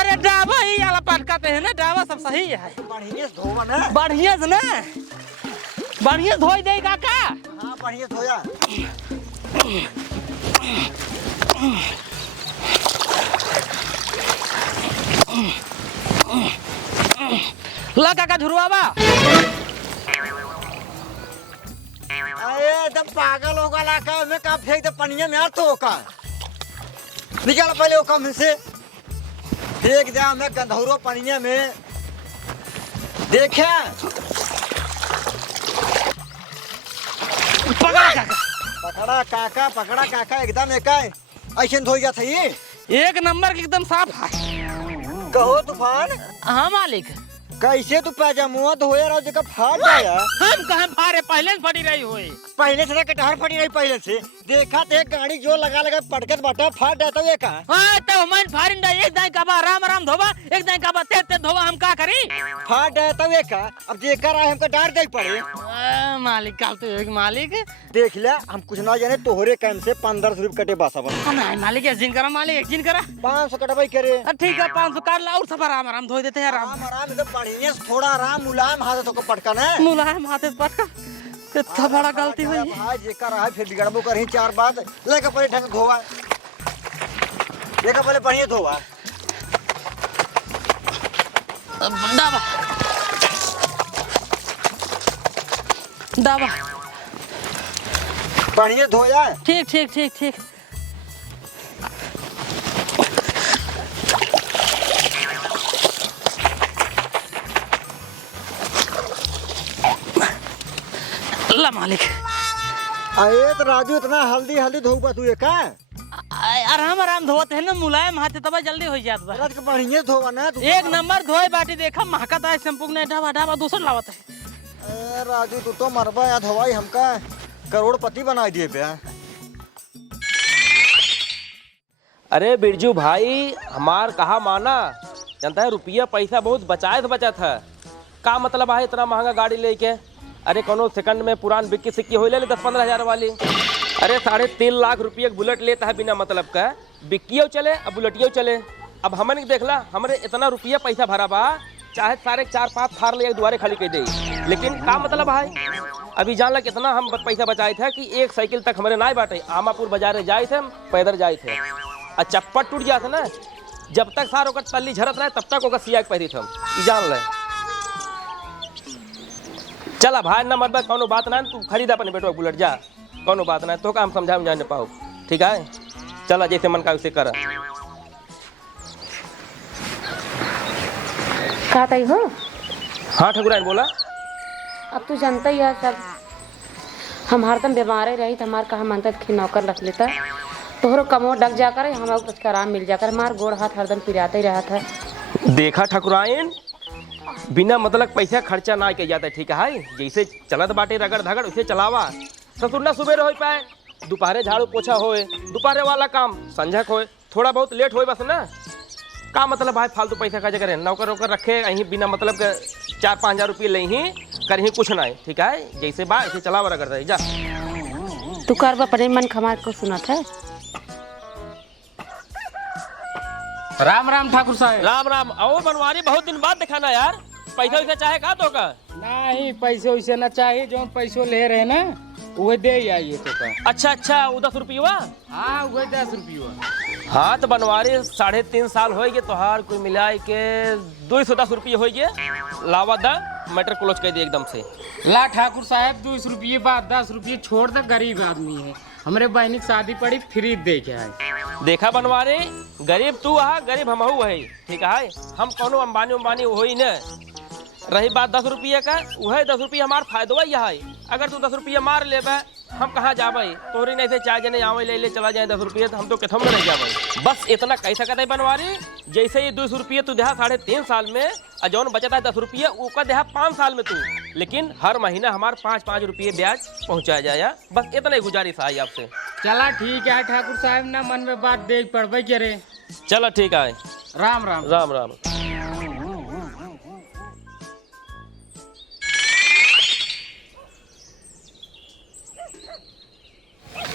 अरे डाबा ही वाला पटकाते हैं ना, डाबा सब सही है। बढ़िया से धोवा ना। बढ़िया से ना, बढ़िया से धोई दे काका। हाँ बढ़िया धोया। ला काका झुरवावा। एकदम पागल होगा लाका में का फेंक दे पनिया में यार तो का निकाल पहले वो कम से देख दे मैं गंधौरो पनिया में देखे पकड़ा काका एकदम एक ऐसे धो गया था ये एक नंबर के एकदम साफ है। कहो तूफान हाँ मालिक। कैसे तू पैजामुआ धोया रहा जगह फाड़ गया हम कहाँ फाड़े, पहले से फटी रही हुई। पहले से कटहर फटी नहीं पहले से देखा तो एक गाड़ी जो लगा लगा पटकत बाटा फाड़ जाता है का तो मन फाड़िंदा एक दाई काबा आराम आराम धोबा, एक दाई काबा तेज तेज धोबा, हम का करी? फाड़ जाता है का अब जेकर आए हमको डांट दे पड़े। मालिक काल तो एक मालिक देख ले हम कुछ ना जाने तोहरे काम से 1500 रुपये कटे बासा बन नहीं मालिक एक दिन करा, मालिक एक दिन करा 500 कटवाई करे। ठीक है 500 कर ला और सब आराम आराम धो देते हैं। आराम आराम आराम एकदम बढ़िया से थोड़ा आराम मुलायम हाथ तो पटका ना मुलायम हाथे पटका कितना बड़ा गलती हुई। भाई जेकर आए फिर बिगड़बो करही चार बात लेके पहले ढंग धोवा लेके पहले बढ़िया धोवा दावा दावा बढ़िया धोया। ठीक ठीक ठीक ठीक। ला मालिक। अरे तो राजू इतना हल्दी हल्दी धोबा तू का आराम आराम धोते है ना, मुलायम हाथे तब जल्दी हो जात बा। राज के बढ़िया धोवा ना तू एक नंबर धोए बाटी देखा महकत है शैम्पू ने ढाबा ढाबा दूसरा लावत है। ए राजू तू तो मरबा या धोवाई हमका करोड़पति बना दिए पे। अरे बिरजू भाई हमार कहा माना, जानता है रुपया पैसा बहुत बचाए बचा था। का मतलब है इतना महंगा गाड़ी लेके? अरे कोनो सेकंड में पुरान बिक्की सिक्की हो ले 10-15 हज़ार वाली। अरे 3.5 लाख रुपये बुलेट लेता है बिना मतलब का, बिक्कियो चले अब बुलेटियो चले। अब हमने देखला हमरे इतना रुपया पैसा भरा बा, चाहे सारे 4-5 थार ले दुआरे खाली कर दे, लेकिन का मतलब है अभी जान ला कितना हम पैसा बचाए थे कि एक साइकिल तक हमारे ना बाटे। आमापुर बाजारे जाए थे हम पैदल जाए थे और चप्पल टूट जाता ना, जब तक सार ओकर तल्ली झरत रहे तब तक ओकर सियाग पहरी थे हम जान ले। चला भाई ना मत कोनो बात ना, तू खरीदा अपने बेटवा बुलेट जा, कोनो बात ना तो का हम समझा नहीं पाओ। ठीक है चला जैसे मन का वैसे कर। का तई हो? हाँ ठकुराइन बोला। अब तू जानता ही है सब, हम हरदम बीमारे रही तो हमार कहा मानता कि नौकर रख लेता, तोहरो कमो डग जाकर हमारा कुछ आराम मिल जाकर, हमार गोड़ हाथ हरदम पिराते ही रहा था। देखा ठकुराइन बिना मतलब पैसा खर्चा ना किया जाता है। ठीक है जैसे चलत बाटे रगड़ धगड़ उसे चलावा। ससुर ना सुबह हो पाए, दोपहरे झाड़ू पोछा होए, दोपहरे वाला काम संझक होए, थोड़ा बहुत लेट होए बस ना। का मतलब भाई फालतू पैसा खर्च करें, नौकर वोकर रखे अहीं बिना मतलब के 4-5 हज़ार रुपये ले ही करही कुछ ना है। ठीक है जैसे बा ऐसे चलावा रगड़ रही जा। तू कर अपने मन खमार को सुना था। राम राम ठाकुर साहब। राम राम। आओ बनवारी बहुत दिन बाद दिखाना यार, पैसा वैसा चाहे का तो का? नहीं पैसे वैसे ना चाहिए, जो पैसों ले रहे ना वो दे आइए तो का। अच्छा वो 10 रुपया। हाँ वो 10 रुपया। हाँ तो बनवारी 3.5 साल हो गए तोहार कोई मिलाए के 210 रुपये हो गए। लावा दा मैटर क्लोज कर दिए एकदम से। ला ठाकुर साहब 200 रुपये बाद 10 रुपये छोड़ दे, गरीब आदमी है, हमारे बहनी की शादी पड़ी फ्री दे के आए। देखा बनवारी गरीब तू है गरीब हम है। ठीक है हम कोनो अंबानी हो ही न। रही बात 10 रुपये का, वह 10 रुपये हमार फायदा यह है। अगर तू 10 रुपये मार लेबे हम कहाँ जाबे? तोहरी नहीं से 4 जने आवे ले चला जाए 10 रुपये तो हम तो कथम में नहीं जाबे। बस इतना कैसा कहते बनवारी, जैसे ये 200 रुपये तू देहा 3.5 साल में, और जौन बचता है 10 रुपये वो देहा 5 साल में तू, लेकिन हर महीना हमार 5-5 रुपये ब्याज पहुँचाया जाए। बस इतना ही गुजारिश है आपसे। चला ठीक है ठाकुर साहब ना मन में बात देख पड़बे करे। चलो ठीक है। राम राम। राम राम।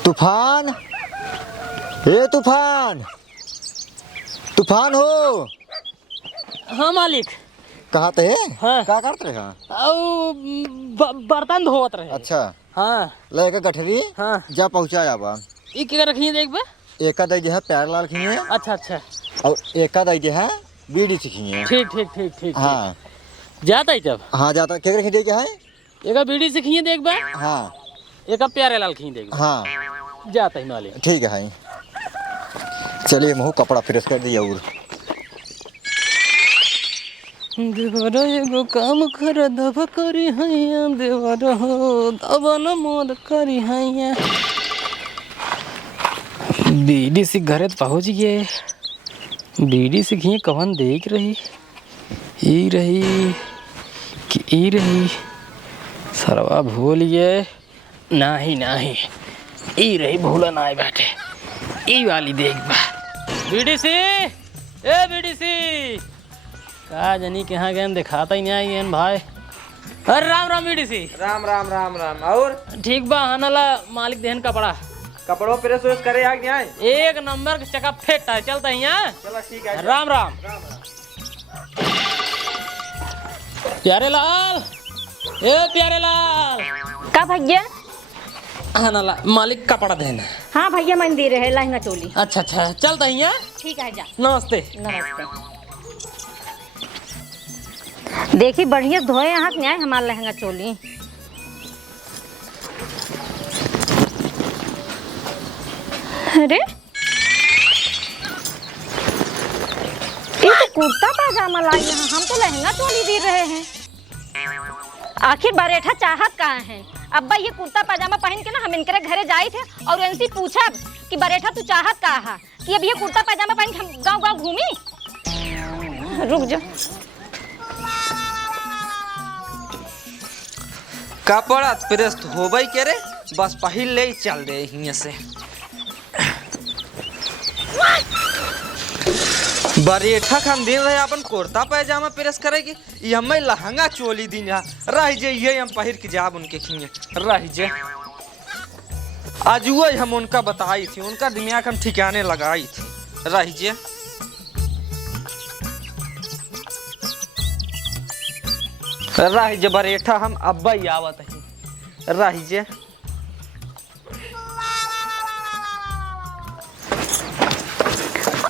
तूफान हे तूफान तूफान हो। हाँ मालिक। कहा थे? हाँ। क्या करते रहे? बर्तन धोवत रहे। अच्छा हाँ लेके गठरी हाँ जा पहुँचाया बा। ये क्या रखी देख बे? एक दई जो है प्यार लाल खिए अच्छा अच्छा। और एक दई जो है बीड़ी सीखिए। ठीक ठीक ठीक ठीक। हाँ जाता है जब। हाँ जाता क्या खींचे क्या है? एक बीड़ी से खिए देख बे। हाँ एक अब प्यारे लाल खींच देगा। हाँ जाता ही मालिक। ठीक है। चलिए महू कपड़ा प्रेस कर दिया और देवरा एगो काम कर दब करी हैया देवरा हो दब न मोर करी हैया। बीडीसी घरे पहुंच गए। बीडीसी की कवन देख रही ई रही कि ई रही सरवा भूल गए। नहीं नहीं ई रही भूला ना बैठे ई वाली देख बा। बीडीसी ए बीडीसी का जनी कहाँ गए दिखाता ही नहीं आई भाई। अरे राम राम बीडीसी। राम राम राम राम। और ठीक बा हनला मालिक देहन कपड़ा कपड़ों प्रेस वेस करे आ गया है। एक नंबर का चका फिट है चलता है यहाँ। चलो ठीक है। राम राम। प्यारे लाल ए प्यारे लाल का भैया? हनला मालिक कपड़ा देना। हाँ भैया मन दे रहे लहंगा चोली। अच्छा अच्छा चलता है यहाँ। ठीक है जा। नमस्ते। नमस्ते। देखी बढ़िया धोए यहाँ न्याय हमारा लहंगा चोली। अरे ये तो कुर्ता पाजामा लाई यहाँ, हम तो लहंगा चोली दे रहे हैं। आखिर बरेठा चाहत कहाँ है? अब्बा ये कुर्ता पाजामा पहन के ना हम इनके घरे जाए थे और इनसे पूछा कि बरेठा तू चाहत कहाँ है कि अब ये कुर्ता पाजामा पहन के हम गाँव गाँव घूमी। रुक जा। कपड़ा प्रेस होबे के रे बस पहिल ले चल दे हियां से। बरेठा हम दिन रहे अपन कुर्ता पैजामा प्रेस करेगी ये हमें लहंगा चोली दिन रह जे ये हम पहिर के जाब उनके खिए रह जे। आज वो हम उनका बताई थी उनका दिमाग हम ठिकाने लगाई थी रह जे। रह जे बरेठा हम अब्बा ही आवत है रह जे।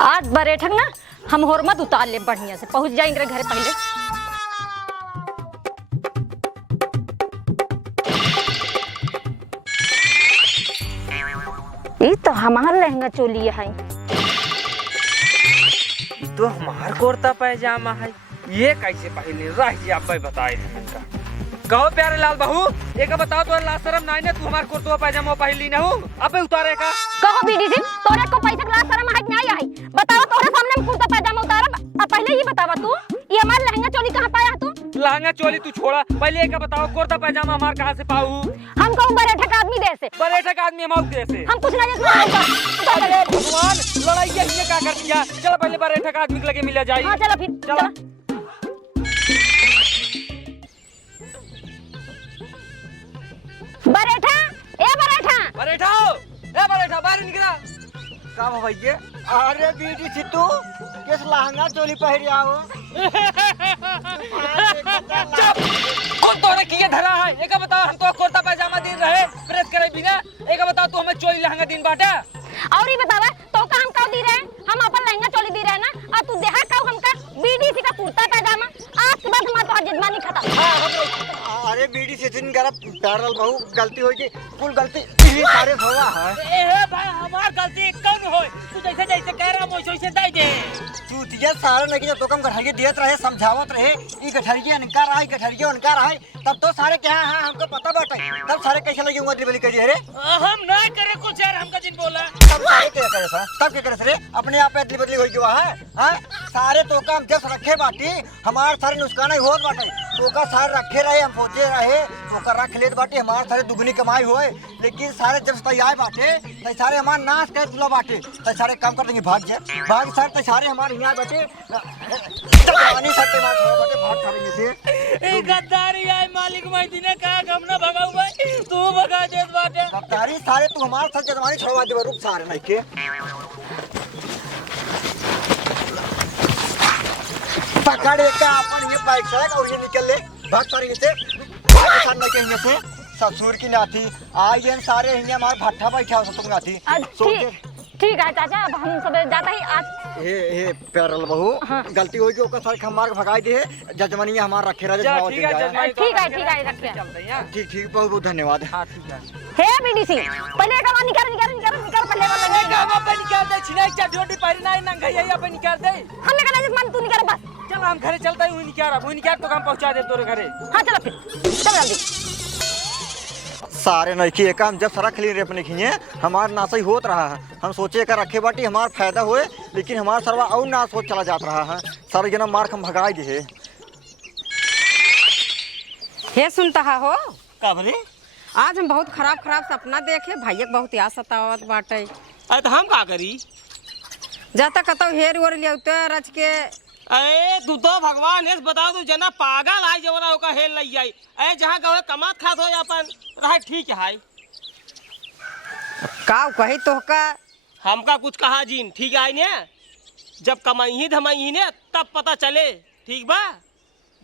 आज बरेठक ना हम होरमत उतार ले बढ़िया से पहुंच जाएंगे घर पहले। ये तो हमारा लहंगा चोली है। तो हमार कुर्ता पैजामा है ये कैसे पहले रह जी आप बताए थे इनका। कहो प्यारे लाल बहू एक बताओ तो ला शरम नहीं ना तू हमार कुर्ता पैजामा पहली ना हो अब उतारे का। कहो बीडीसी तोरे को पैसा ला शरम है नहीं है? बताओ तोरे सामने में कुर्ता पैजामा उतारब। अब पहले ये बतावा तू ये हमारा लहंगा चोली कहाँ पाया तू? लहंगा चोली तू छोड़ा पहले एक बताओ कुर्ता पैजामा हमार कहाँ से पाऊ? हम कहूँ बरेठक आदमी दे से। बरेठक आदमी हम दे से हम कुछ नहीं जानते। भगवान लड़ाई ये क्या कर दिया। चलो पहले बरेठक आदमी के लगे मिला जाए। हाँ चलो फिर चलो। बरेठा ए बरेठा बरेठा ए बरेठा बाहर निकला। का भैया? अरे बीटी छी तू किस लहंगा चोली पहरी आओ। कौन तोरे किए धरा है एक बताओ। हम तो कुर्ता पैजामा दिन रहे प्रेस करे बिना एक बताओ तू हमें चोली लहंगा दिन बाटा। और ये बतावा तो का हम का दी रहे हम अपन लहंगा चोली दी रहे ना और तू देहा का हमका बीडीसी का कुर्ता पैजामा। आज के बाद हमारा तो जजमानी खत्म। अरे बीडी से दिन गरब पैरल बहु गलती होई कि कुल गलती यही सारे होवा है। ए भाई हमार गलती कौन होय? तू जैसे जैसे कह रहा वैसे वैसे दे दे। चूतिया सारे नहीं तो कम गठरिया दियत रहे समझावत रहे ई गठरिया इनका रहा गठरिया उनका रहा तब तो सारे क्या हां हमको पता बाटे तब सारे कैसे लगे उंगली बली करी अरे हम ना करे कुछ यार हमका जिन बोला तब सारे क्या करे सा तब क्या करे रे अपने आप अदली बदली होई गवा है। हां सारे तो काम जब रखे बाटी हमार सारे नुकसान ही होत बाटे तो का सारे रखे रहे हम पहुंचे रहे तो का रख लेत बाटी हमार सारे दुगनी कमाई होए लेकिन सारे जब तैयार बाटे तो सारे हमार नाश कर दुला बाटे तो सारे काम कर देंगे भाग सारे तो सारे हमारे यहाँ बाटे पानी सटे मार बाटे भाग करेंगे से ए गद्दारी है मालिक मैं दिने कहा हम ना भगाऊ भाई तू भगा देत बाटे। गद्दारी सारे तू हमार साथ जजमानी छोड़वा दे रुक सारे नहीं के पकड़े का अपन ये बाइक से और ये निकल ले भाग सारे से भाग नहीं के से ससुर की नाथी आज ये सारे हिंगे हमारे भट्ठा बैठा हो तुम नाथी ठीक है चाचा अब हम सब जाता ही आज हे प्यारल बहू गलती होई कि ओकर सारे खमार के भगाई दे जजमानी हमार रखे रहे जा, जमावत ठीक है, दे जाए। ठीक है रखिए। चलते हैं ठीक ठीक बहुत बहुत धन्यवाद। हाँ ठीक है हे बीडीसी पहले का निकाल पहले वाला गावा पे निकाल दे छिनाई चा ड्यूटी पर नहीं नंगा यही पे निकाल दे हमने कहा मन तू निकाल बस। चल हम घरे चलते हैं वही निकाल तो हम पहुंचा दे तोरे घरे। हाँ चलो फिर चल जल्दी। सारे नइकी एक हम जब सारा खली रे अपने खिए हमार नासई होत रहा है। हम सोचे का रखे बाटी हमार फायदा होए लेकिन हमार सरवा और नाश होत चला जात रहा है। सारे जना मार हम भगाई दे। हे सुनता हो का बोले? आज हम बहुत खराब सपना देखे भैया बहुत याद सतावत बाटे। अरे तो हम का करी? जाता कतो हेर ओर लिया रच के अरे तू तो भगवान है बता तू जना पागल आई जवरा ओका हेल लई जाई। अरे जहां गवे कमात खात हो अपन रहा ठीक है। का कही तो का हमका कुछ कहा जीन ठीक है ने जब कमाई धमाई ने तब पता चले ठीक बा।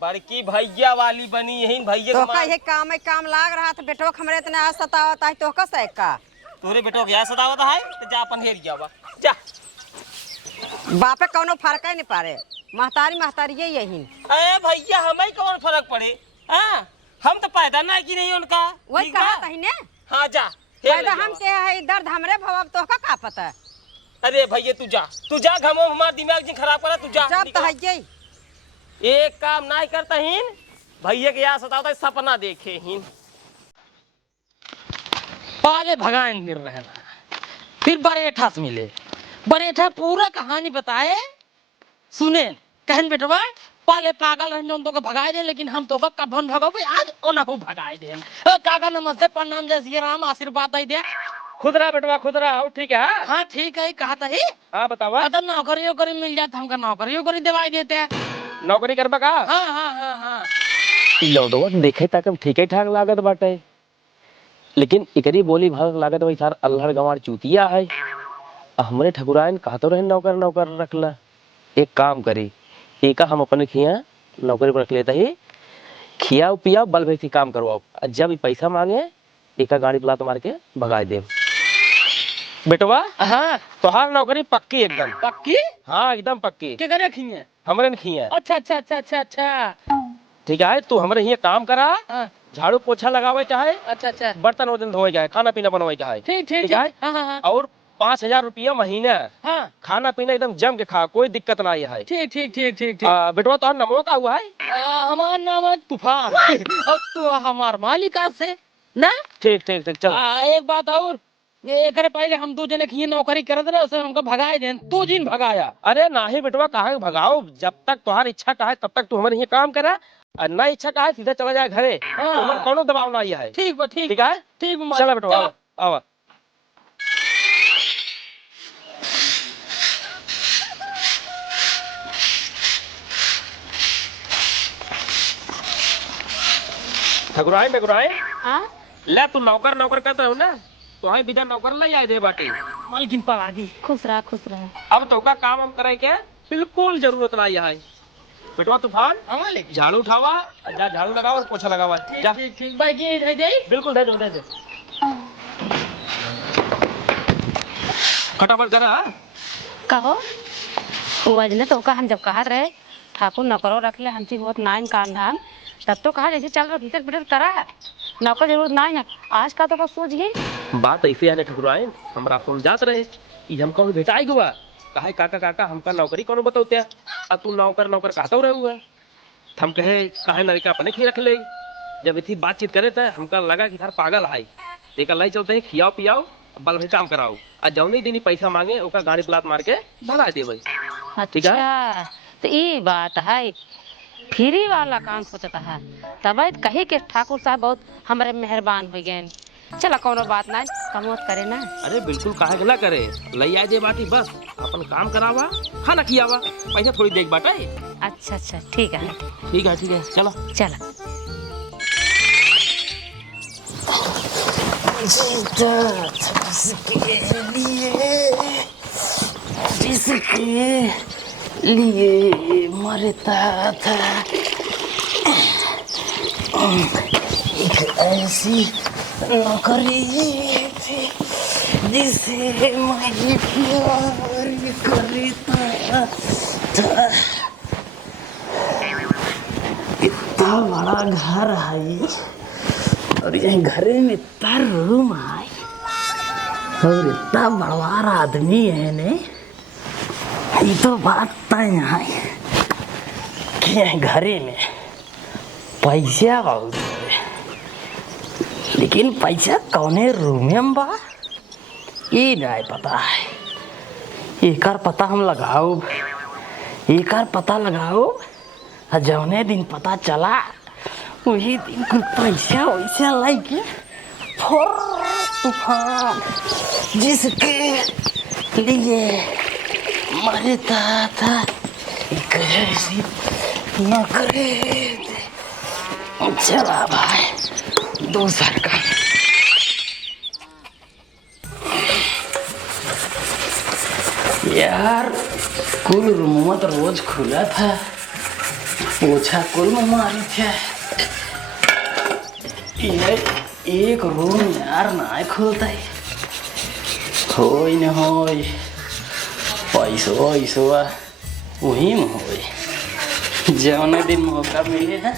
बड़की भैया वाली बनी यही भैया तो का ये काम लाग रहा था बेटो हमरे इतने आज सतावत है तो का से का तोरे बेटो के सतावत है तो जा अपन हेर जावा जा। बापे कौनो फर्क ही नहीं पारे महतारी यही। अरे भैया हमें कौन फर्क पड़े? हाँ हम तो पैदा ना की नहीं उनका वही कहा तही ने। हाँ जा पैदा हम के है दर्द हमरे भव तो का पता। अरे भैया तू जा घमो हमारा दिमाग जी खराब करा तू जा। जब तो है यही एक काम नहीं करता हिन भैया के यहाँ सतावता सपना देखे हिन पाले भगान गिर रहे ना फिर बरेठा से मिले बरेठा पूरा कहानी बताए सुने कहन बेटवा पहले पागल रहने तो भगाए दे लेकिन हम तो कभन भगावे आज ओना को भगाए दे। काका नमस्ते प्रणाम जय श्री राम आशीर्वाद दे दे। खुदरा बेटवा खुदरा हो ठीक है। हाँ ठीक है कहा था ही। हाँ बतावा अगर नौकरी मिल जाए तो हमका नौकरी दिवाई देते हैं। नौकरी करबा का? हाँ हाँ हाँ हाँ लौडवा देखे तक हम ठीक ठाक लागत बाटे लेकिन एकरी बोली भाग लागत वही सार अल्हड़ गंवार चूतिया है। हमरे ठकुराइन कहतो रहे नौकर रखला एक काम करी एका हम अपने खिया नौकरी पर रख लेता ही खियाओ पियाओ बल भैसी काम करवाओ जब पैसा मांगे एका गाड़ी बुला मार के भगा दे। बेटवा हाँ तोहार नौकरी पक्की एकदम पक्की। हाँ एकदम पक्की क्या करे खिए? हमरे ने खिया। अच्छा अच्छा अच्छा अच्छा अच्छा ठीक है तू हमरे यहाँ काम करा हाँ झाड़ू पोछा लगावे चाहे अच्छा अच्छा बर्तन वर्तन धोए जाए खाना पीना बनवाए चाहे ठीक ठीक ठीक है हाँ हाँ हाँ और 5,000 रुपया महीना हाँ खाना पीना एकदम जम के खा कोई दिक्कत ना है। ठीक ठीक ठीक ठीक ठीक बेटवा तो नमो का हुआ है हमारा नाम है तूफान और तू हमार मालिक से ना। ठीक ठीक ठीक चल एक बात और ये करे पहले हम दो जने की नौकरी करत रहे उसे हमको भगाए देन तू जिन भगाया। अरे नाही बेटवा कहा भगाओ जब तक तुम्हारी इच्छा का है तब तक तू हमारे यहाँ काम करा और ना इच्छा का है सीधा चला जाए घरे। कोनो दबाव ना है। ठीक बा ठीक ठीक है ठीक चला बेटवा आओ। ठकुराए हाँ ले तू नौकर कहता हूँ ना तो हमें बिना नौकर ले आए दे बाटी मालकिन पर आगी खुश रहा अब तो का काम हम करे के बिल्कुल जरूरत ना है। बेटवा तूफान मालिक झाड़ू उठावा जा झाड़ू लगाओ और पोछा लगावा जा ठीक ठीक भाई की दे दे बिल्कुल दे दे खटापट करा। कहो वजने तो का हम जब कहा रहे ठाकुर नौकरों रख ले हमसे बहुत नाइन काम धाम तब तो कहा जैसे चल रहा भीतर भीतर करा है नौकर जरूरत ना है आज का तो बस सोच ही बात ऐसे आने ठकुराइन हमरा फोन जात रहे कि हम कौन भेटाई हुआ कहे काका हमका नौकरी कौन बताते आ तू नौकर कहता रहे हुआ हम कहे लड़का अपने खी रख ले जब इतनी बातचीत करे थे हमका लगा कि यार पागल है देखा लाई चलते हैं खियाओ पियाओ बल भाई काम कराओ और जौन दिन पैसा मांगे ओका गाड़ी प्लाट मार के भगा दे भाई। अच्छा तो ये बात है फ्री वाला काम सोचता है तब कही के ठाकुर साहब बहुत हमारे मेहरबान हो गए। चला कोनो बात ना कमोत करे ना। अरे बिल्कुल काहे ना करे लई आ दे बाटी बस अपन काम करावा खाना खियावा पैसा थोड़ी देख बाटा। अच्छा अच्छा ठीक है चलो चला लिए मरता था एक ऐसी नौकरी थी जिसे मैं प्यार करता इतना बड़ा घर है और ये घरे में इतना रूम है और इतना बड़वार आदमी है ने। ये तो बात तय है कि ये घरे में पैसा बहुत है, लेकिन पैसा कौने रूम में बा ये नहीं पता है। एक पता हम लगाओ, एक पता लगाओ, जौने दिन पता चला वही दिन कुल पैसा वैसा लाइके तूफान जिसके लिए मरता था कैसी न करे। चला भाई दूसर का यार, कुल रूम तो रोज खुला था, पोछा कुल में मारी थे। ये एक रूम यार ना खुलता है, होई न होई पैसो ऐसो वही में होई। जौने दिन मौका मिले ना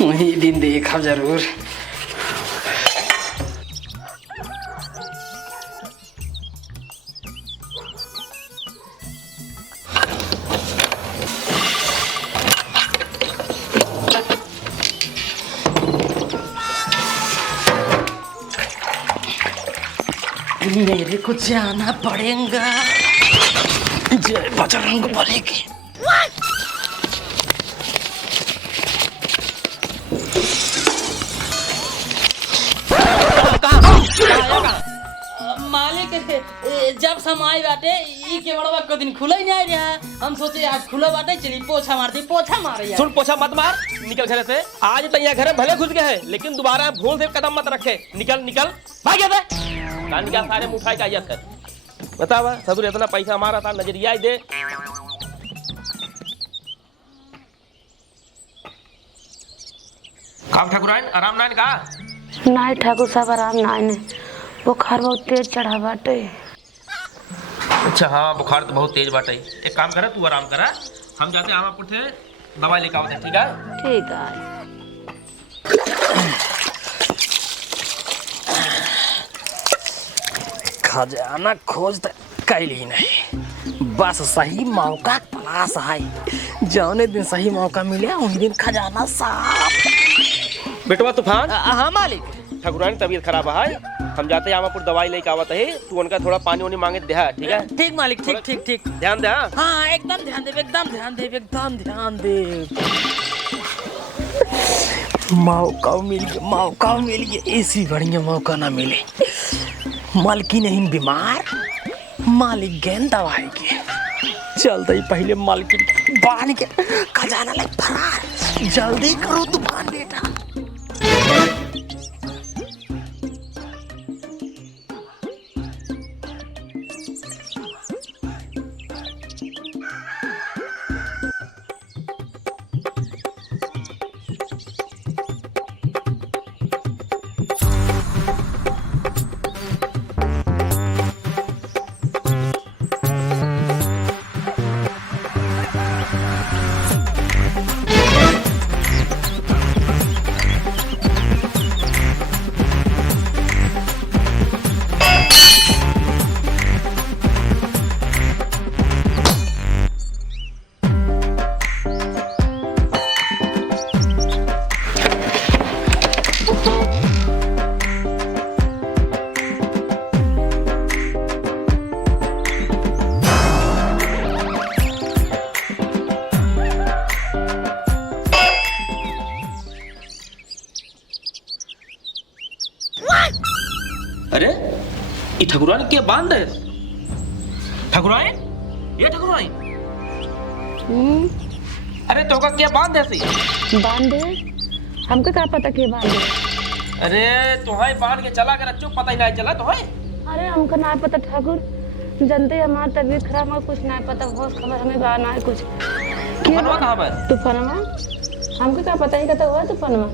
वही दिन देखा जरूर। मेरे को जाना पड़ेगा जय बजरंग बली की। मालिक जब समय बाटे ई के बड़वा को दिन खुला ही नहीं रहा, हम सोचे आज खुला बाटे चली पोछा मारती। पोछा मारे यार। सुन, पोछा मत मार, निकल घर से। आज तो यहाँ घर भले घुस गए हैं, लेकिन दोबारा भूल से कदम मत रखे। निकल निकल भाग गया था निकाल सारे मुठाई का आयत है। बतावा ससुर इतना पैसा हमारा था, नजरिया ही दे। काम ठाकुराइन आराम नाइन का नहीं ठाकुर साहब आराम नहीं, बुखार बहुत तेज चढ़ा बाटे। अच्छा हाँ, बुखार तो बहुत तेज बाटे। एक काम करा, तू आराम करा, हम जाते हैं आमापुर से दवाई लेकर आते। ठीक है ठीक है। खजाना खोज तो कैली नहीं, बस सही मौका तलाश है। जौने दिन सही मौका मिले उन्हीं दिन खजाना साफ। बेटवा तूफान। हाँ मालिक। ठाकुराइन तबीयत खराब है, हम जाते हैं आमापुर दवाई लेके आवत है। तू उनका थोड़ा पानी वानी मांगे दे। ठीक है ठीक मालिक, ठीक ठीक ठीक, ध्यान दे। हाँ एकदम ध्यान दे, एकदम ध्यान दे, एकदम ध्यान दे। मौका मिल गया, मौका मिल गया। ऐसी बढ़िया मौका ना मिले। मालकी नहीं बीमार, मालिक गेंद दवाई के चलते ही पहले मालकिन बांध के खजाना लग फरार। जल्दी करो तूफान बेटा। अरे ये ठकुराइन क्या बांध है? ठकुराइन, ये ठकुराइन। अरे तो का क्या बांध है? बांधे हमको क्या पता के बांधे। अरे तुम्हारे बांध के चला कर अच्छो पता ही नहीं चला तुम्हें। अरे हमको ना पता ठाकुर, जनते हमारी तबीयत खराब है, कुछ नहीं पता, बहुत खबर हमें गाना है कुछ। तूफानवा कहाँ पर? तूफानवा हमको क्या पता ही कहता हुआ तूफानवा।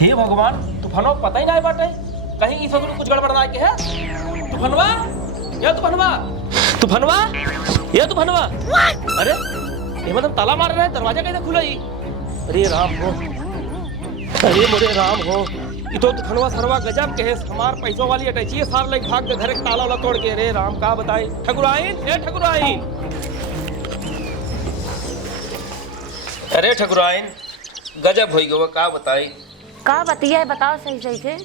हे भगवान, तूफानवा पता ही नहीं बाटे, कहीं इस कुछ गड़बड़ ना के है। तूफानवा, ये तूफानवा। तूफानवा, ये तूफानवा, अरे ये मतलब ताला मार रहा है, दरवाजा कैसे खुला ही? अरे राम हो, अरे मोरे राम हो, ये तो तूफानवा सरवा गजब के है, हमार पैसों वाली अटैची है, सार लाइक भाग के घर एक ताला वाला तोड़ के। अरे राम का बताई ठकुराइन, ए ठकुराइन, अरे ठकुराइन गजब होई गवा, का बताई? का बतिया है बताओ सही सही से।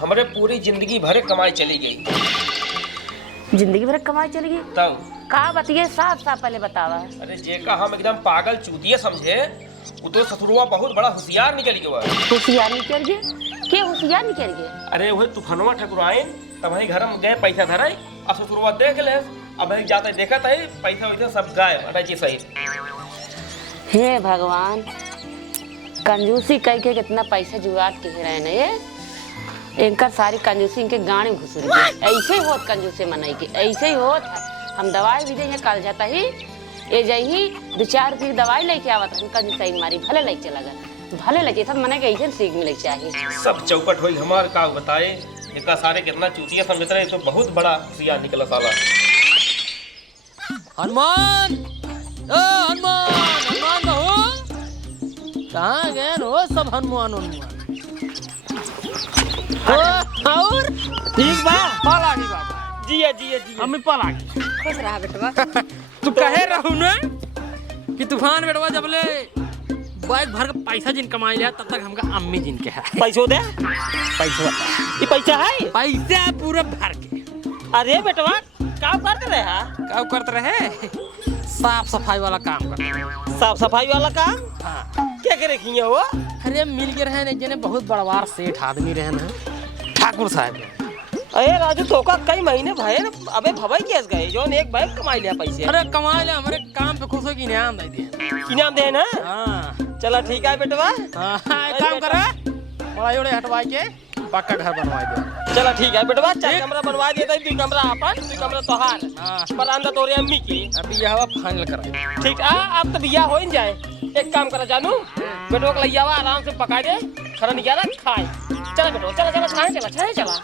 हमारे पूरी जिंदगी भर कमाई चली गई। जिंदगी भर कमाई चली गई? तब का बतिया साफ साफ पहले बतावा। अरे जेका हम एकदम पागल चूतिया समझे, वो तो ससुरवा बहुत बड़ा होशियार निकल गया। होशियार निकल गए? के होशियार निकल गए? अरे वही तूफानवा ठकुराइन, तब वही घर में गए पैसा धराई, अब ससुरवा देख ले, अब वही जाते देखा था पैसा वैसा सब गायब अटैची सहित। हे भगवान, कंजूसी कह के कितना पैसा जुगाड़ के रहे ना ये, इनका सारी कंजूसी इनके गाँव में घुस रही। ऐसे ही होत कंजूसी मनाई के, ऐसे ही होत है। हम दवाई भी देंगे कल जाता ही ये जही 2-4 रुपये की दवाई लेके आवत हम कंजूसी मारी भले लेके चला गया, भले लेके सब मने के ऐसे सीख मिले चाहिए। सब चौपट हुई हमार का बताए, इतना सारे कितना चूतिया समझते रहे, तो बहुत बड़ा होशियार निकला साला। हनुमान, ओ हनुमान, हनुमान बहू, कहाँ गए हो सब हनुमान? और ठीक बा, पाल आगी बाबा। जिया जिया जिया, हम पाल आगी। खुश रहा बेटवा। तू कहे रहू ना कि तूफान बेटवा जब ले बैग भर के पैसा जिन कमाई लिया, तब तक हमका अम्मी जिन के है पैसो दे, पैसा। ये पैसा है? पैसा पूरा भर के। अरे बेटवा काम करते रहे हा? क्या करते रहे? साफ सफाई वाला काम कर। साफ सफाई वाला काम? हाँ। क्या करे खिया हो? अरे मिल के रहे ने जने बहुत बड़वार सेठ आदमी रहे ना, ठाकुर साहब। अरे राजू तो का कई महीने भाई अबे भवाई केस गए जो एक बैग कमाई लिया पैसे। अरे कमा लिया, हमारे काम पे खुश हो की इनाम दे दिए। इनाम दे ना? हाँ चला ठीक है बेटवा। हाँ, एक काम करे, बड़ा जोड़े हटवाई के पक्का घर बनवाई दे। चला ठीक है बेटवा, 4 कमरा बनवा देता है, 2 कमरा अपन, 2 कमरा तोहार, हाँ। बरामदा तोरे अम्मी की। अभी यह हवा फाइनल करा। ठीक है, अब तो बिया हो ही जाए। एक काम करा जानू, बेटवा को लिया आराम से पका दे, खरा निकाला खाए। चला बेटवा, चला चला छाए चला छाए चला।